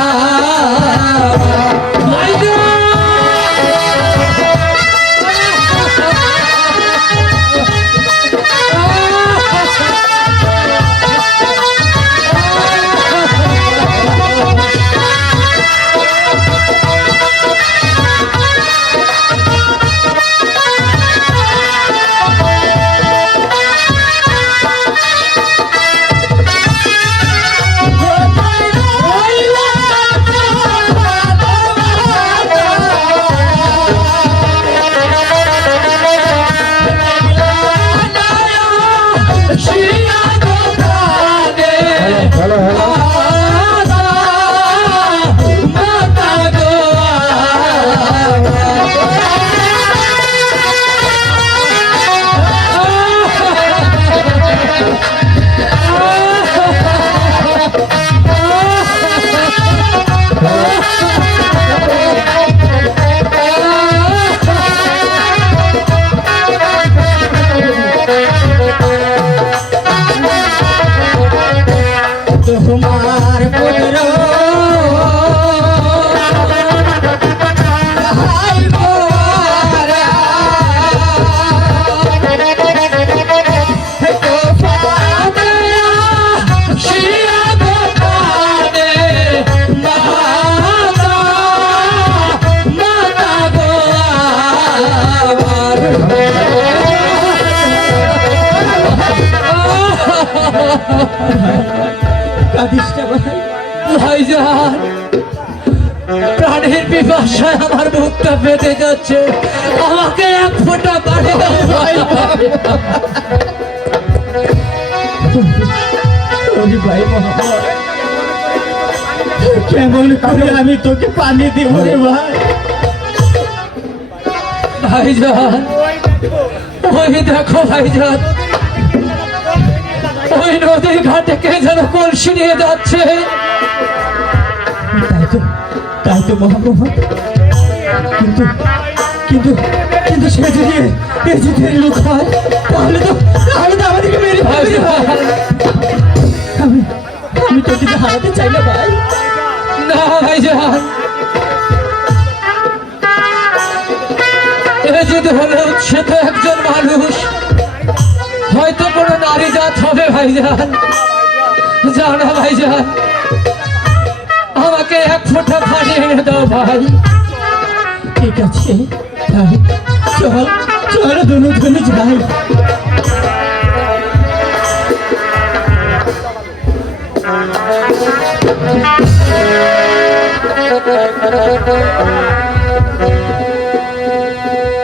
তোমার পুত্র হাই গোরা কাঁদিস না ভাই ভাইজান প্রাণের পিপাসায় আমার বুকটা ফেটে যাচ্ছে আমাকে এক ফোঁটা পানি দাও ভাই ওরে ভাই মোহাম্মদ কেমন করে আমি তোকে পানি দেব রে ভাই ভাইজান ওই দেখো ভাইজান ওই নদীর ঘাটে কে যেন কলসি নিয়ে যাচ্ছে তাই তো মোহাম্মদ কিন্তু কিন্তু কিন্তু সে যদি এই জিতের লোক হয় তাহলে তো আমাদেরকে মেরে ফেলবে ভাই। আমি তো কিছু হারাতে চাই না ভাই। না ভাইজান, এ যদি হলো সে তো একজন মানুষ, হয়তো কোনো নারী জাত হবে ভাইজান। যাও না ভাইজান, আমাকে এক ফোঁটা পানি এনে দাও ভাই। ঠিক আছে ভাই, চল দুনো যাই।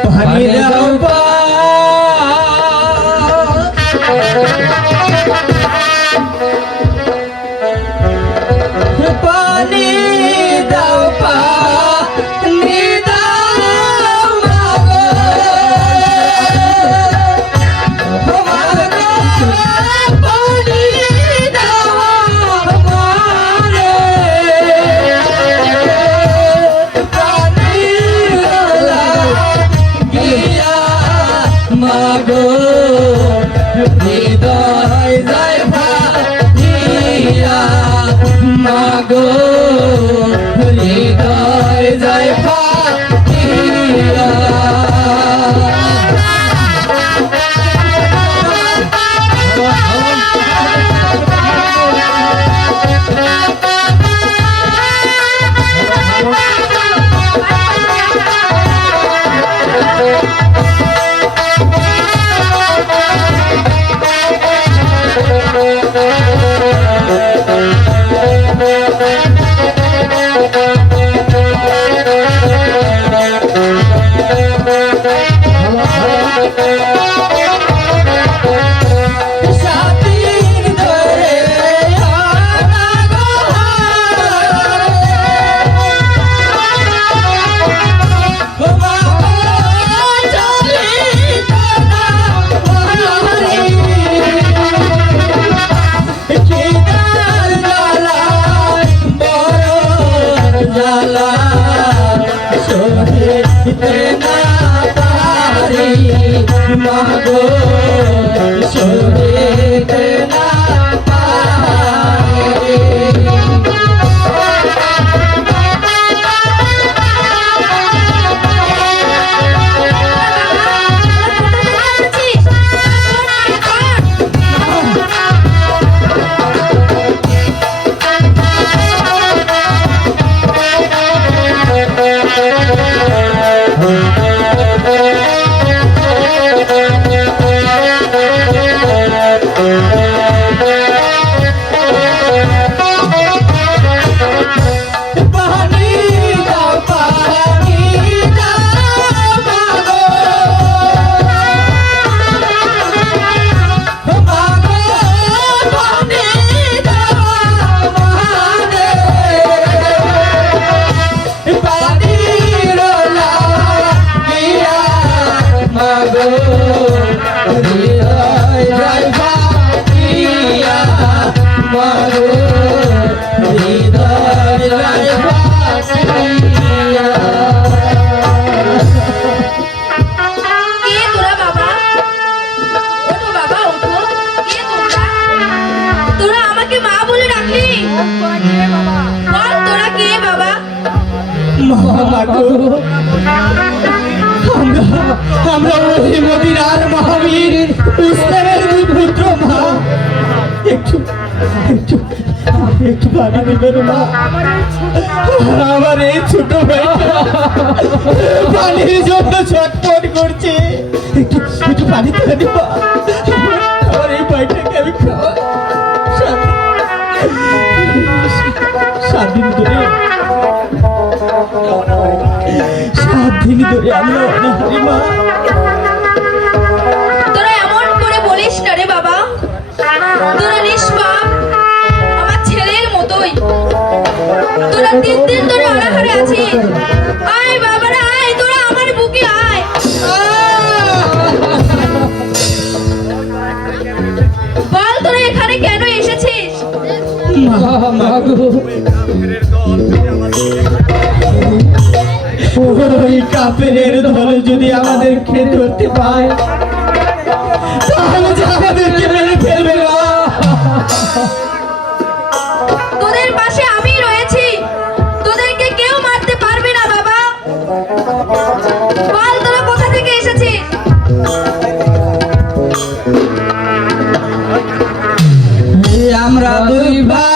পানি দাও পানি দাও পানি দাও মাগো, পানি দাও আমারে, পানি লাগিয়া মাগো, হৃদয় যায় ভাঙিয়া মাগো, হৃদয় যায় ভাঙিয়া। সাথীর ধরে আনা গো চলি তোরা মারি, কিদার জ্বালায় বড় জ্বালা সহিতে না পারি মাগো, সহিতে না পারি। পানি দাও পানি দাও মাগো, মাগো পানি দাও আমারে, পানি লাগিয়া মাগো, হৃদয় যায় ভাঙিয়া মাগো, হৃদয় যায় ভাঙিয়া। কে তোরা বাবা? ওঠো বাবা ওঠো। কে তোরা? তোরা আমাকে মা বলে ডাকলি? বল তোরা কে বাবা? আমরা ওই মদিনার মহাবীর ইসলামের দুই পুত্র মা। একটু একটু একটু পানি দিবেন মা, আমার এই ছোট ভাই পানির জন্য ছটফট করছে। একটু একটু পানি তুলে দিব, আমার এই ভাইটাকে আমি খাওয়া। 7 দিন ধরে আমি অনাহারি মা। তোরা এমন করে বলিস না রে বাবা, তোরা নিষ্পাপ আমার ছেলের মতোই। তোরা 3 দিন ধরে অনাহারে আছিস। আয় বাবারা আয়, তোরা আমার বুকে আয়। বল তোরা এখানে কেন এসেছিস? ওই কাফেরের দল যদি আমাদেরকে ধরতে পায় তাহলে যে আমাদেরকে মেরে ফেলবে না। তোদের পাশে আমি রয়েছি, তোদেরকে কেউ মারতে পারবে না বাবা। বল তোরা কোথা থেকে এসেছিস? আমরা দুই ভাই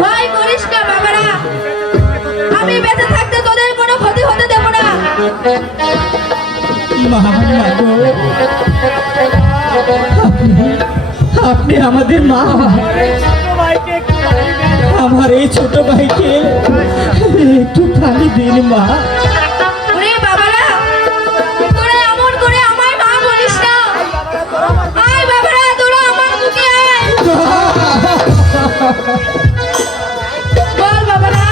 ভয় করিস না বাবারা, আমি বেঁচে থাকতে তোদের কোনো ক্ষতি হতে দেব না। আপনি আমাদের মা, আমার এই ছোট ভাইকে একটু পানি দিন মা। ওরে বাবারা, তোরা এমন করে আমার মা বলিস না। আয় বাবারা, তোরা আমার বুকে আয়। বল বাবারা,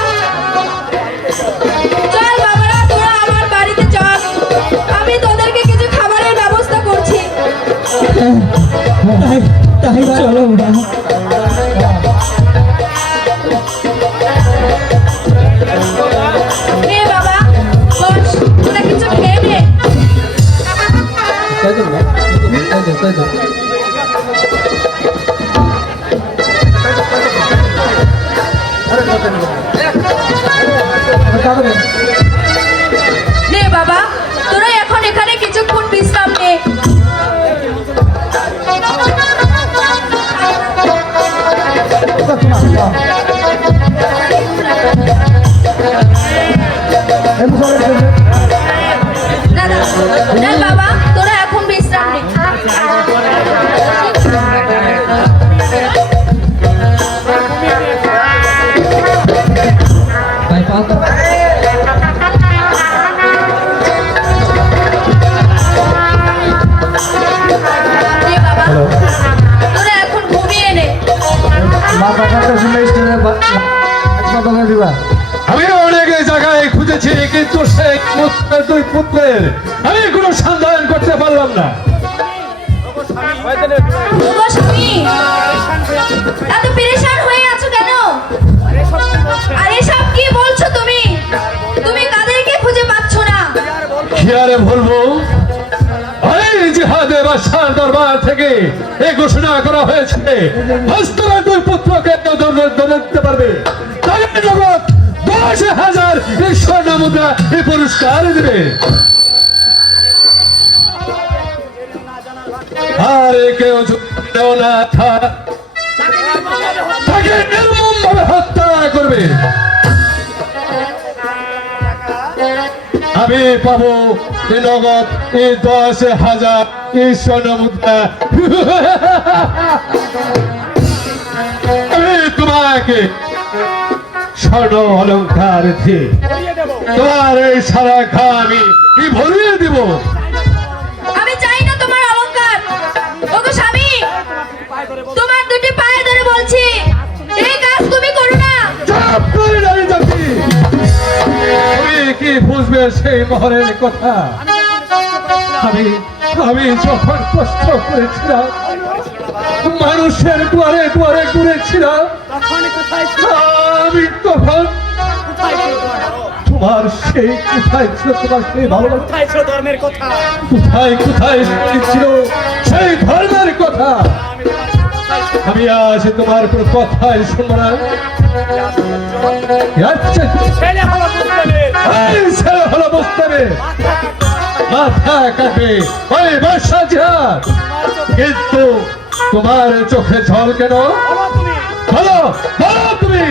চল বাবারা, তোরা আমার বাড়িতে চল। আমি তোদেরকে কিছু খাবারের ব্যবস্থা করছি। তাই চলো মা। নে বাবা, বস, তোরা কিছু খেয়ে নে। নে বাবা, তোরা এখন এখানে কিছুক্ষণ বিশ্রাম নে। দাদা, বাবা, তোরা এখন অনেক জায়গায় খুঁজেছি, কিন্তু সেই দুই পুত্রের আমি কোনো সন্ধান করতে পারলাম না। ওগো স্বামী, এত পেরেশান হয়ে আছো কেন? আর এসব কি বলছো তুমি? তুমি কাদেরকে খুঁজে পাচ্ছ না? কি আরে বলবো, এই জিহাদে বাদশার দরবার থেকে এই ঘোষণা করা হয়েছে, হস্তরা দুই পুত্রকে কেউ ধরতে পারবে তাকে জগৎ 10,000 স্বর্ণ মুদ্রা এই পুরস্কার দেবে। আর কেউ না তাকে নির্মমভাবে হত্যা করবে। আমি পাবো এই নগদ এই 10,000 স্বর্ণ মুদ্রা। আমি তোমাকে স্বর্ণ অলঙ্কার দিয়ে তোমার এই সারা ঘা আমি কি ভরিয়ে দিব। আমি চাই না তোমার অলংকার। ওগো স্বামী, তোমার দুটি পায়ে ধরে বলছি, এই কাজ তুমি করো না। চাপ করে দাঁড়িয়ে যাচ্ছি। তুমি কি বুঝবে সেই মহরের কথা? আমি যখন কষ্ট করেছিলাম, মানুষের দুয়ারে দুয়ারে ঘুরেছিলাম, আমি তখন তোমার সেই কোথায় ছিল, তোমার সেই ভালোবাসা কোথায় কোথায় ছিল সেই ধর্মের কথা? আমি আজ তোমার কোনো কথাই শুনবো না। ছেলে হলো মুস্তাবে, মাথা কাটবে ওই বাদশা জিহাদ। কিন্তু তোমার চোখে জল কেন? বলো বলো তুমি।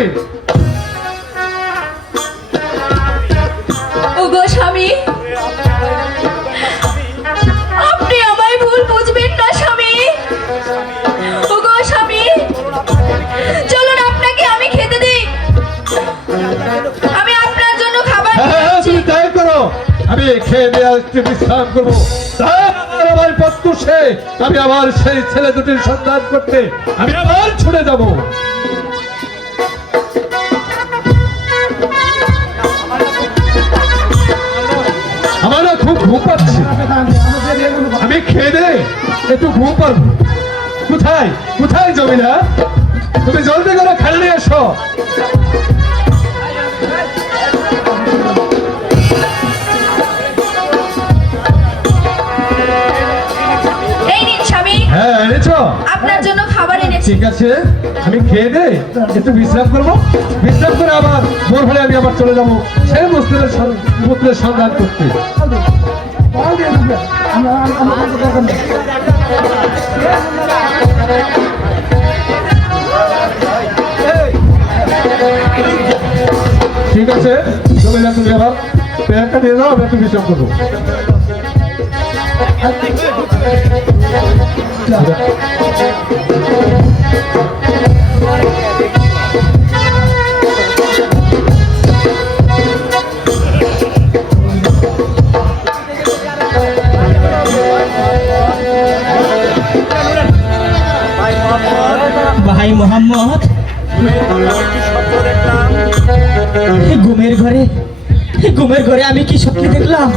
ওগো স্বামী, আপনি আমায় ভুল বুঝবেন না স্বামী। ওগো স্বামী, চলুন আপনাকে আমি খেতে দিই। আমি আপনার জন্য খাবার নিয়ে হ্যাঁ, আসছি। তুমি তাই করো। আমি খেয়ে দিয়ে একটু বিশ্রাম করবো। তারপর আমার প্রত্যুষে আমি আবার সেই ছেলে দুটির সন্ধান করতে আমি আবার ছুটে যাব। আমার না খুব ঘুম পাচ্ছে, আমি খেয়ে দে একটু ঘুম পারবো। কোথায় কোথায় জমিলা? তুমি জলদি করে খেলে নিয়ে এসো। এই নিন স্বামী, হ্যাঁ এনেছো? আপনার জন্য খাবার এনেছি। ঠিক আছে, আমি খেয়ে দে একটু বিশ্রাম করবো। বিশ্রাম করে আবার ভোর হলে আমি আবার চলে যাবো সেই পুত্রের সন্ধান করতে। ঠিক আছে, জমিলা তুমি আবার প্যান্টটা দিয়ে দাও, আমি একটু বিশ্রাম করবো। ভাই মোহাম্মদ, ঘুমের ঘরে আমি কি স্বপ্ন দেখলাম?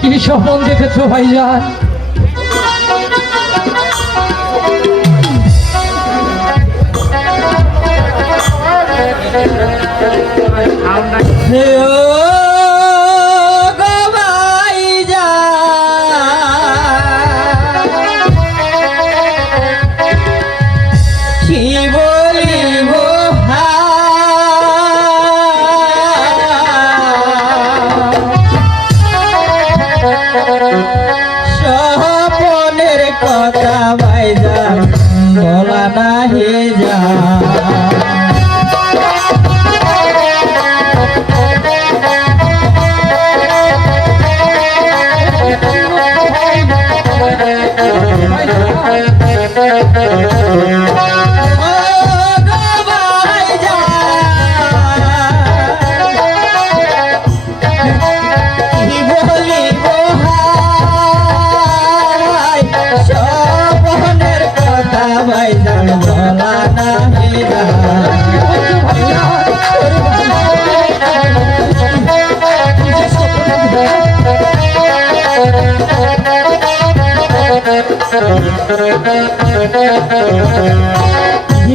কি স্বপ্ন দেখেছো ভাইজান? হে ও গো ভাইজান, কি বলিব স্বপনের কথা ভাইজান, বলা নাহি যায়।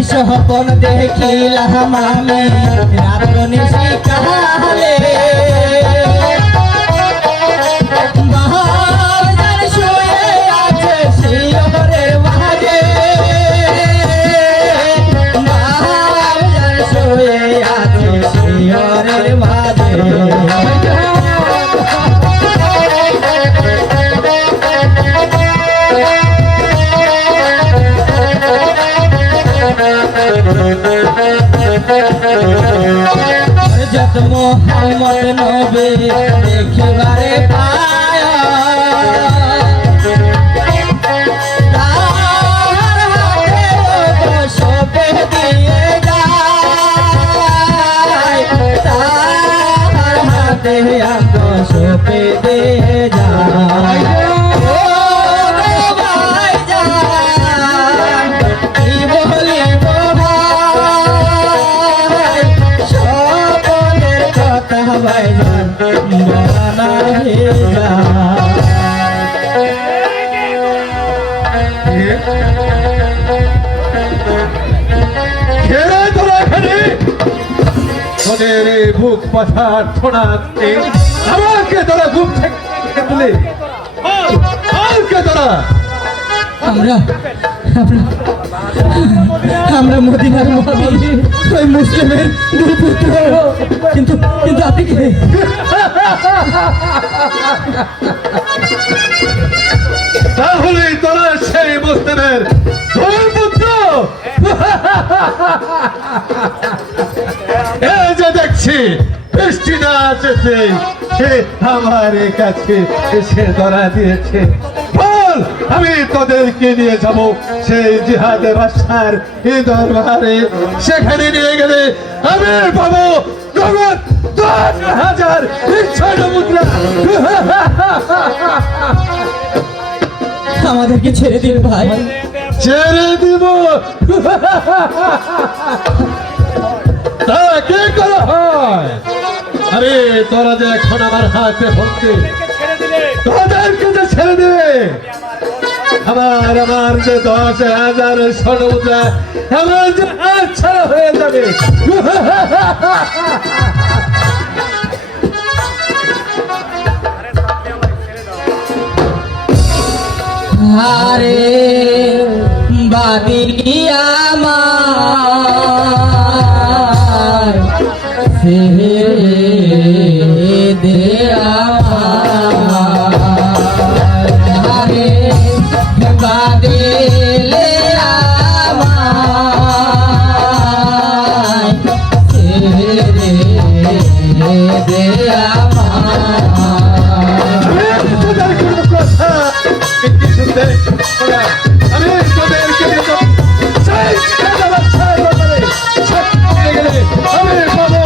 স্বপন দেখিলাম আমি রাত নিশি কালে বাহার শুয়ে আছে শিয়রের মাঝে বাহার শুয়ে আছে শিয়রের মাঝে যত মোহাম্মদ নবী দেখিবারে পায় তার হাতে সপে দিয়ে যায় তার হাতে সপে দিয়ে যায় কি বলিব সকলের কথা ভাইজান বলা ভেজা ছেড়ে তোরা এখানে তোদের এই বুক পাঠার ঠোনাতে আমাকে তোরা ঘুম থেকে তুলে আমাকে তোরা আমরা আমরা মদিনার মহাবীর ওই মুসলিমের দুই পুত্র কিন্তু কিন্তু আপনি কে তাহলে তোরা সেই মুসলিমের দুই পুত্র এই যে দেখছি বৃষ্টি না আসছে আমার কাছে এসে ধরা দিয়েছে বল আমি তোদেরকে নিয়ে যাব সেই জিহাদের বাদশার এই দরবারে সেখানে নিয়ে গেলে আমি পাবো নগদ 10,000 স্বর্ণ মুদ্রা আমাদেরকে ছেড়ে দিন ভাই ছেড়ে দিব তা কি করা হয় আরে তোরা যে এখন আমার হাতে ভক্তি তোদেরকে যে ছেড়ে দেবে আমার যে 10,000 স্বর্ণ মুদ্রা আমার যে ছাড়া হয়ে যাবে আরে বাদি আমার ছেড়ে দে আরে বাদিলে আমার ছেড়ে দে আমার তোদের কোনো কথা শুনতে আমি তোদেরকে সেই বাচ্চার ব্যাপারে ছাড়তে গেলে আমি পাবো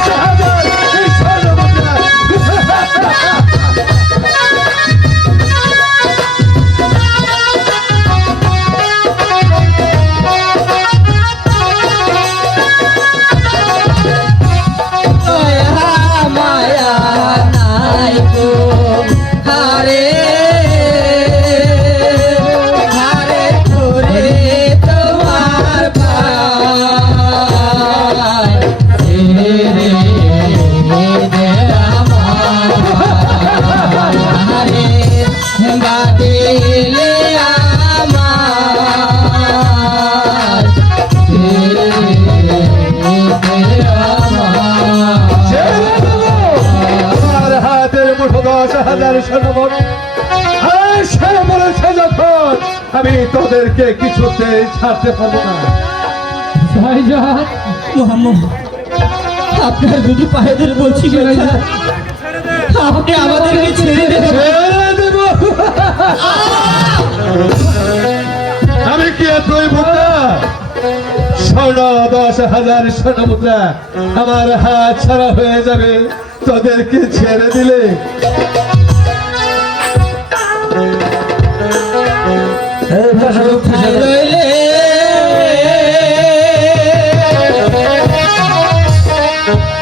10,000 এই স্বর্ণ মুদ্রা মায়া নাই গো হারে হারে করে তোমার পায় ছেড়ে দে আমার হারে বাদিলে আমার ছেড়ে দে আমার আমার হাতের মুঠো 10,000 স্বর্ণমুদ্রা সে বলেছে যখন আমি তোদেরকে কিছুতে ছাড়তে পারবো না ভাইজান মোহাম্মদ আপনার দুটি পায়ে ধরে বলছি ভাইজান আপনি আমাদেরকে ছেড়ে দেবেন ছেড়ে দেব আমি কি এতই বোকা স্বর্ণ 10,000 স্বর্ণ মুদ্রা আমার হাত ছাড়া হয়ে যাবে তোদেরকে ছেড়ে দিলে কোথায় রইলে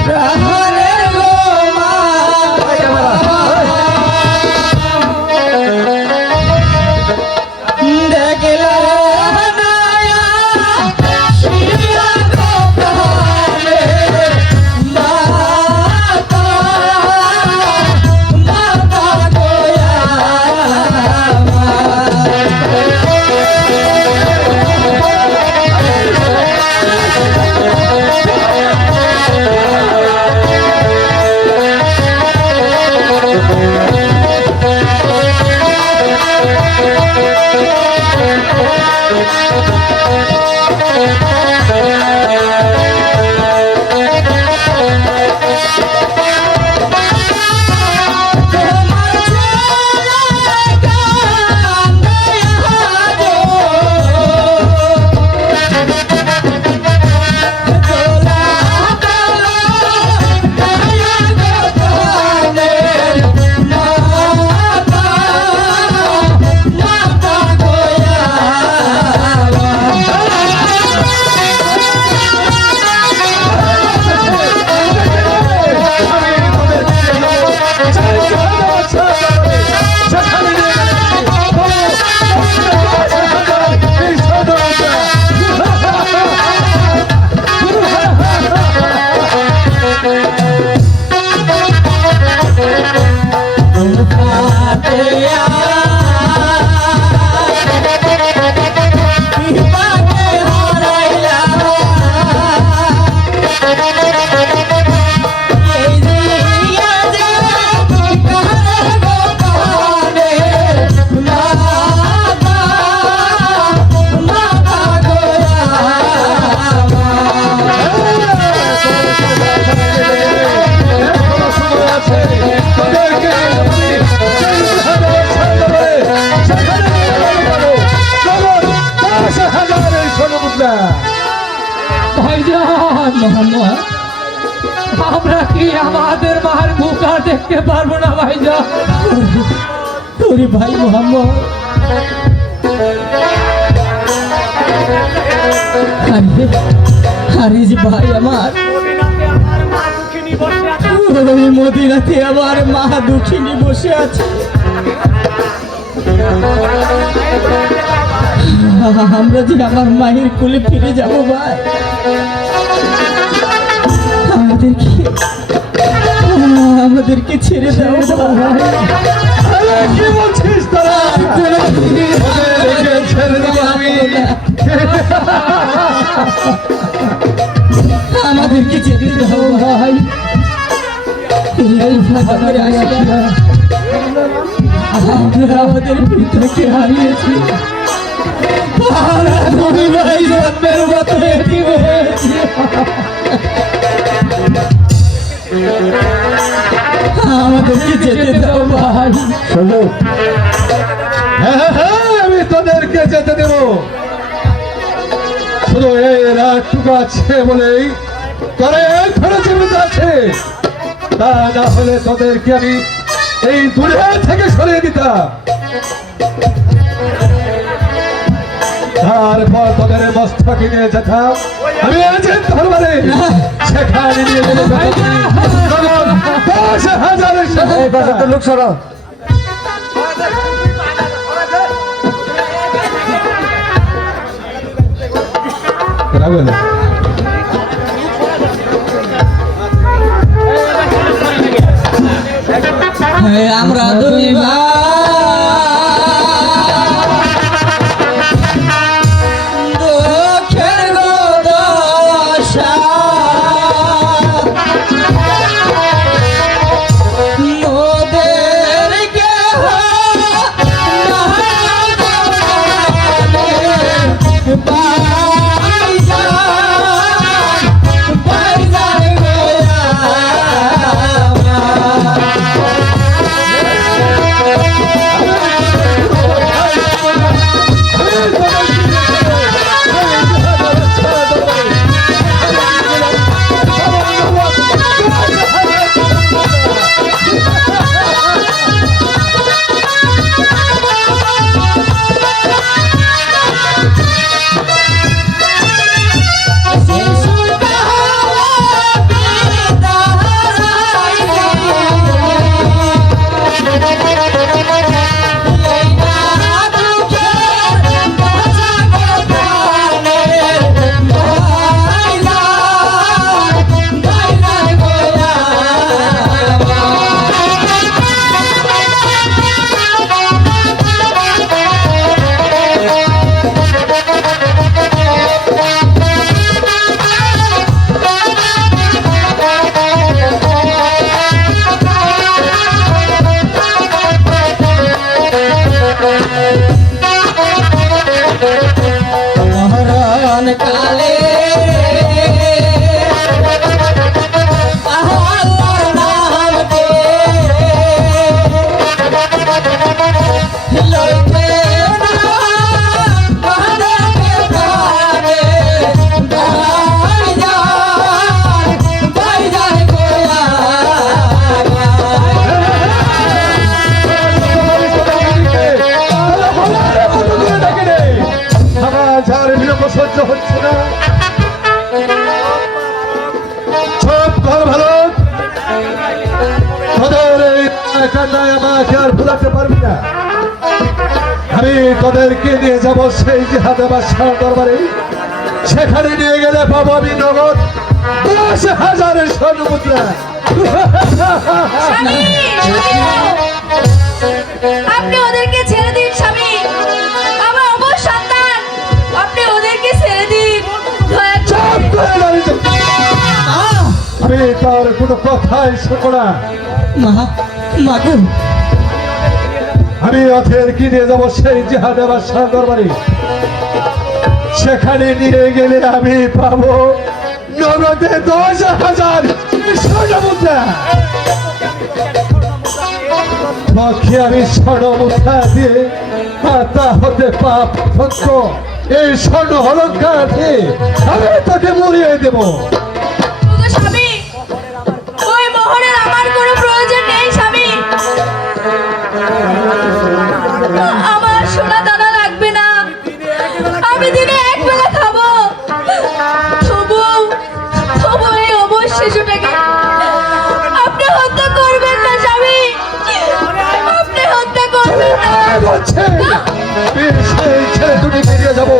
প্রাণের গো মা দেখলাম মোহাম্মদ, আমরা কি আমাদের মার মুখ আর দেখতে পারবো না ভাইজান? তোর ভাই মোহাম্মদ হারিস ভাই আমার ওই মদিনাতে আমার মা দুঃখিনী বসে আছে। আমরা যে আমার মায়ের কোলে ফিরে যাব ভাই, আমাদেরকে ছেড়ে দাও ভাই। কি বলছিস তোরা? ওদেরকে ছেড়ে দেবো আমি? আমাদেরকে ছেড়ে দাও ভাই। আমরা আমাদের পিতাকে হারিয়েছি, দুই ভাই জন্মের মতো এটি হয়েছে। আমাদেরকে যেতে দাও ভাই। শোনো, হ্যাঁ, আমি তোদেরকে যেতে দেব, শুধু এই রাতটুকু আছে বলেই তোরা এখনো জীবিত আছে, তা না হলে তোদেরকে আমি এই দূরে থেকে সরিয়ে দিতাম। তারপর তোদের মস্তকে নিয়ে যেতাম আমি আজের দরবারে, সেখানে নিয়ে গেলে 10,000 লোক সরা। আমরা দুই ভাই দুঃখের দশা, ওদেরকে কালে আল্লাহর নামকে লইতে না বাঁধবে প্রাণে, ভাইজান গোয়া সহ্য হচ্ছে না। সব ঘর ভালো, তোদের এই কান্নায় আমাকে আর ভুলাতে পারবি না। আমি তোদেরকে নিয়ে যাবো সেই জিহাদে বাদশার দরবারে, সেখানে নিয়ে গেলে পাবো আমি নগদ 10,000 স্বর্ণ মুদ্রা। স্বামী, আপনি ওদেরকে ছেড়ে দিন স্বামী, আমার অমর সন্তান, আপনি ওদেরকে ছেড়ে দিন দয়া করে। আমি তার কোনো কথাই শোনো না। মাগো, আমি ওদেরকে নিয়ে যাবো সেই জিহাদে বাদশার দরবারে, সেখানে নিয়ে গেলে আমি পাবো নগদে 10,000 স্বর্ণ মুদ্রা। পক্ষে আমি স্বর্ণ মুদ্রা দিয়ে তা হতে পাপ সত্য এই স্বর্ণ অলঙ্কার দিয়ে আমি তাকে মরিয়ে দেব। শিশুটাকে আপনি হত্যা করবেন না স্বামী, আপনি হত্যা করবেন না। বলছে সেই ছেলে দুটি বেরিয়ে যাবো,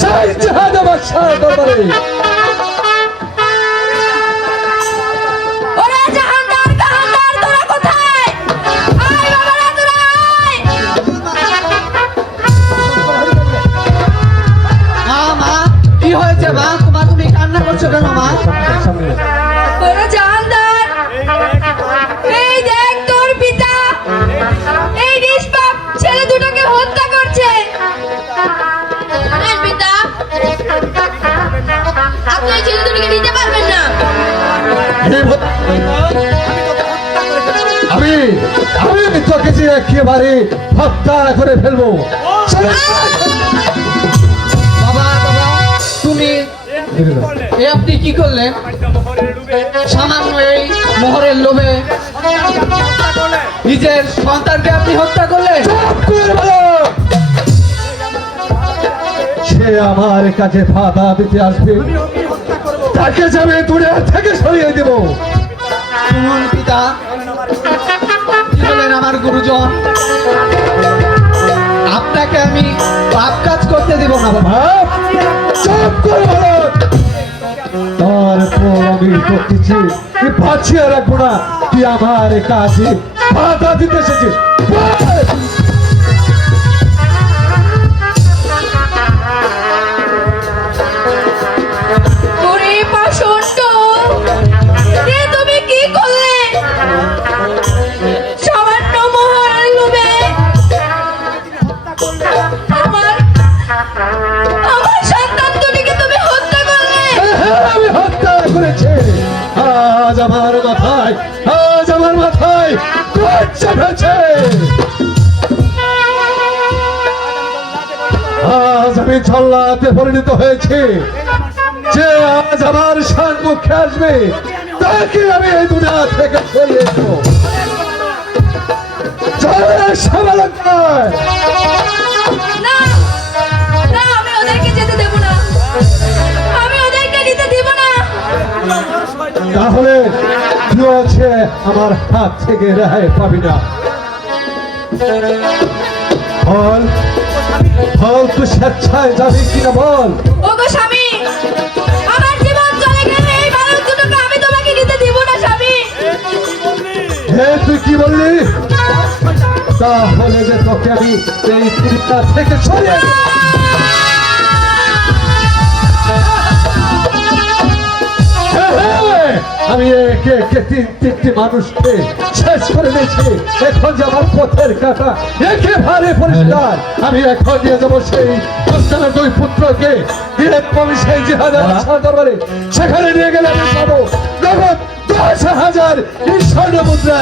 যাই জাহাজ আমার সারা দরবারে। ওরে জাহাঙ্গার কাহাঙ্গার তোরা কোথায়? আয় বাবারা তোরা আয়। মা কি হয়েছে মা? তুমি কান্না করছো কেন মা? ওরে জাহাঙ্গার, এই দেখ তোর পিতা এই নিষ্পাপ ছেলে দুটোকে হত্যা করছে। আরে পিতা, আপনি এই ছেলে দুটোকে নিতে পারবেন না। আমি আমি তোকে যে একেবারে হত্যা করে ফেলবো। বাবা তুমি আপনি কি করলেন? সামান্য এই মোহরের লোভে নিজের সন্তানকে আপনি হত্যা করলেন? সে আমার কাছে বাধা দিতে আসবে, তাকে যাবে দূরে থেকে সরিয়ে দেব। শুনুন পিতা, কি বলেন আমার গুরুজন, আপনাকে আমি পাপ কাজ করতে দেব না বাবা। বাপ, চুপ করে বলো। তারপর আমি দেখতেছি কি বাঁচিয়ে রাখবো না, তুই আমার কাছে বাধা দিতে এসেছিস। ওরে পাষণ্ড, এ তুমি কি করলে? সামান্য মোহরের লোভে আমার আমার সন্তান দুটিকে তুমি হত্যা করলে। হ্যাঁ, আমি হত্যা করেছি। আজ আমার মাথায় চেপেছে। আজ আমি ছল্লাতে পরিণত হয়েছি। যে আজ আমার সম্মুখে আসবে তাকে আমি এই দুনিয়া থেকে সরিয়ে দেব। চলে সাবালক নয়। না না, আমি ওদেরকে যেতে দেব না, আমি ওদেরকে নিতে দেব না। তাহলে তুই আছে আমার হাত থেকে রেহাই পাবি না। বল বল, তুই স্বেচ্ছায় যাবি কিনা বল। ওগো স্বামী, আমার জীবন চলে গেলে এই বালক দুটোকে আমি তোমাকে নিতে দেব না স্বামী। হে, তুই কি বললি? তাহলে যে তোকে আমি এই পৃথিবীটা থেকে সরিয়ে দেব। আমি একে একে তিনটি মানুষকে শেষ করে দিয়েছি। এখন যে আমার পথের কাটা একেবারে পরিষ্কার। আমি এখন দিয়ে যাবো সেই সন্তানের দুই পুত্রকে সেই জিহাদের দরবারে। সেখানে নিয়ে গেলে আমি পাবো নগদ 10,000 স্বর্ণ মুদ্রা।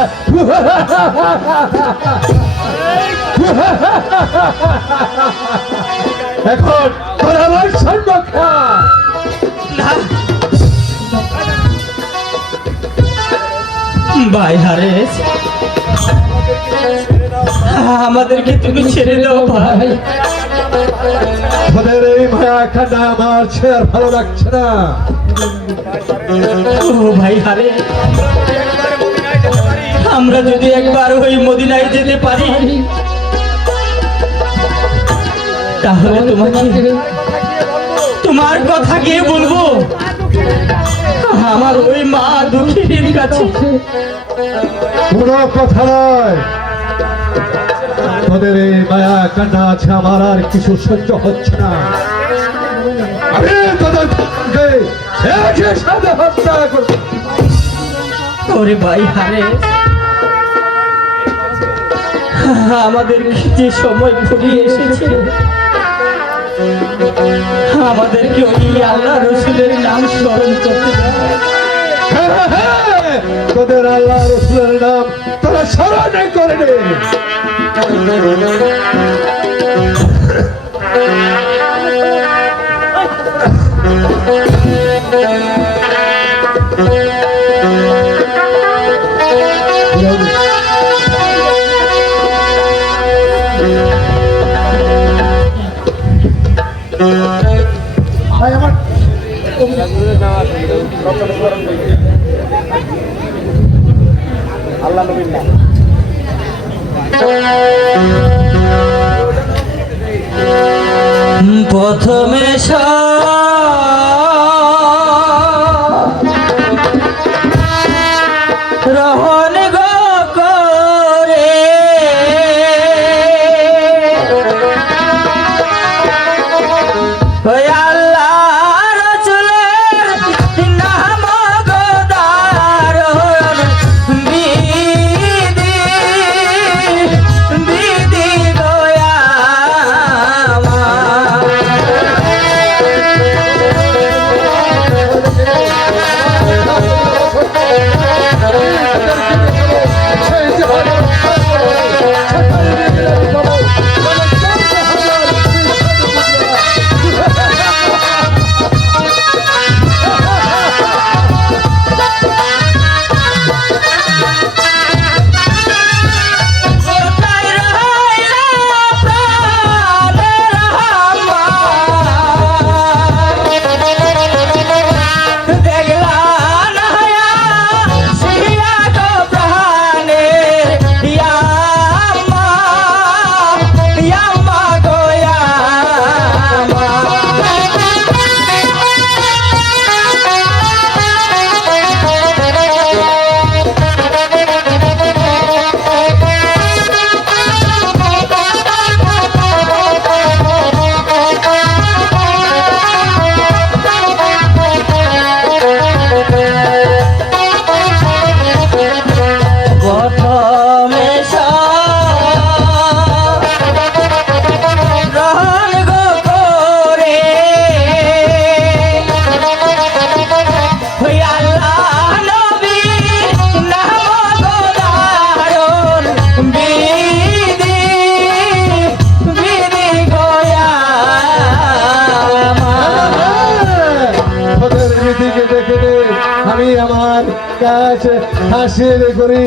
এখন তোর আমার স্বর্ণ খা। ভাই হারেস, আমাদেরকে তুমি ছেড়ে দাও ভাই। তোদের এই মায়া কান্না আমার সে আর ভালো লাগছে না। ও ভাই হারে, আমরা যদি একবার ওই মদিনায় যেতে পারি তাহলে তোমার কথা গিয়ে বলবো আমার ওই মা দুঃখীর কাছে। কোনো কথা নয়, তোদের এই মায়া কান্না আছে আমার আর কিছু সহ্য হচ্ছে না। আমি তোদের একই সাথে হত্যা করব। ওরে ভাই হারে, আমাদের যে সময় ঘুরিয়ে এসেছে, আমাদেরকে ওই আল্লাহ রসুলের নাম স্মরণ করতে দাও। তোদের আল্লাহ রসুলের নাম তোরা স্মরণ করে নে। প্রথমে রহন গো করে ওই আল্লাহ রসুলের নাম গোদারণ বিধি বিধি গোয়া আমি আমার কাজ হাসিয়ে করি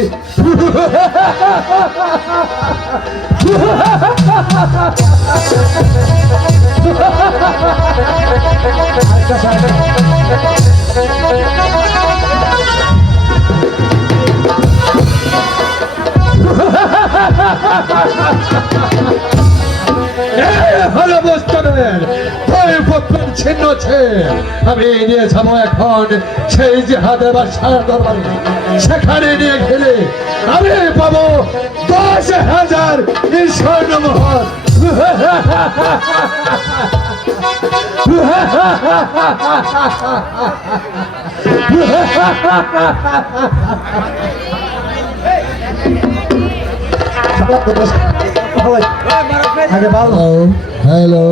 হলো বুঝতেন ছিন্ন আমি নিয়ে যাবো এখন সেই জিহাদের বাদশার দরবারে সেখানে নিয়ে গেলে আমি পাবো 10,000 স্বর্ণমোহর আগে ভালো হ্যালো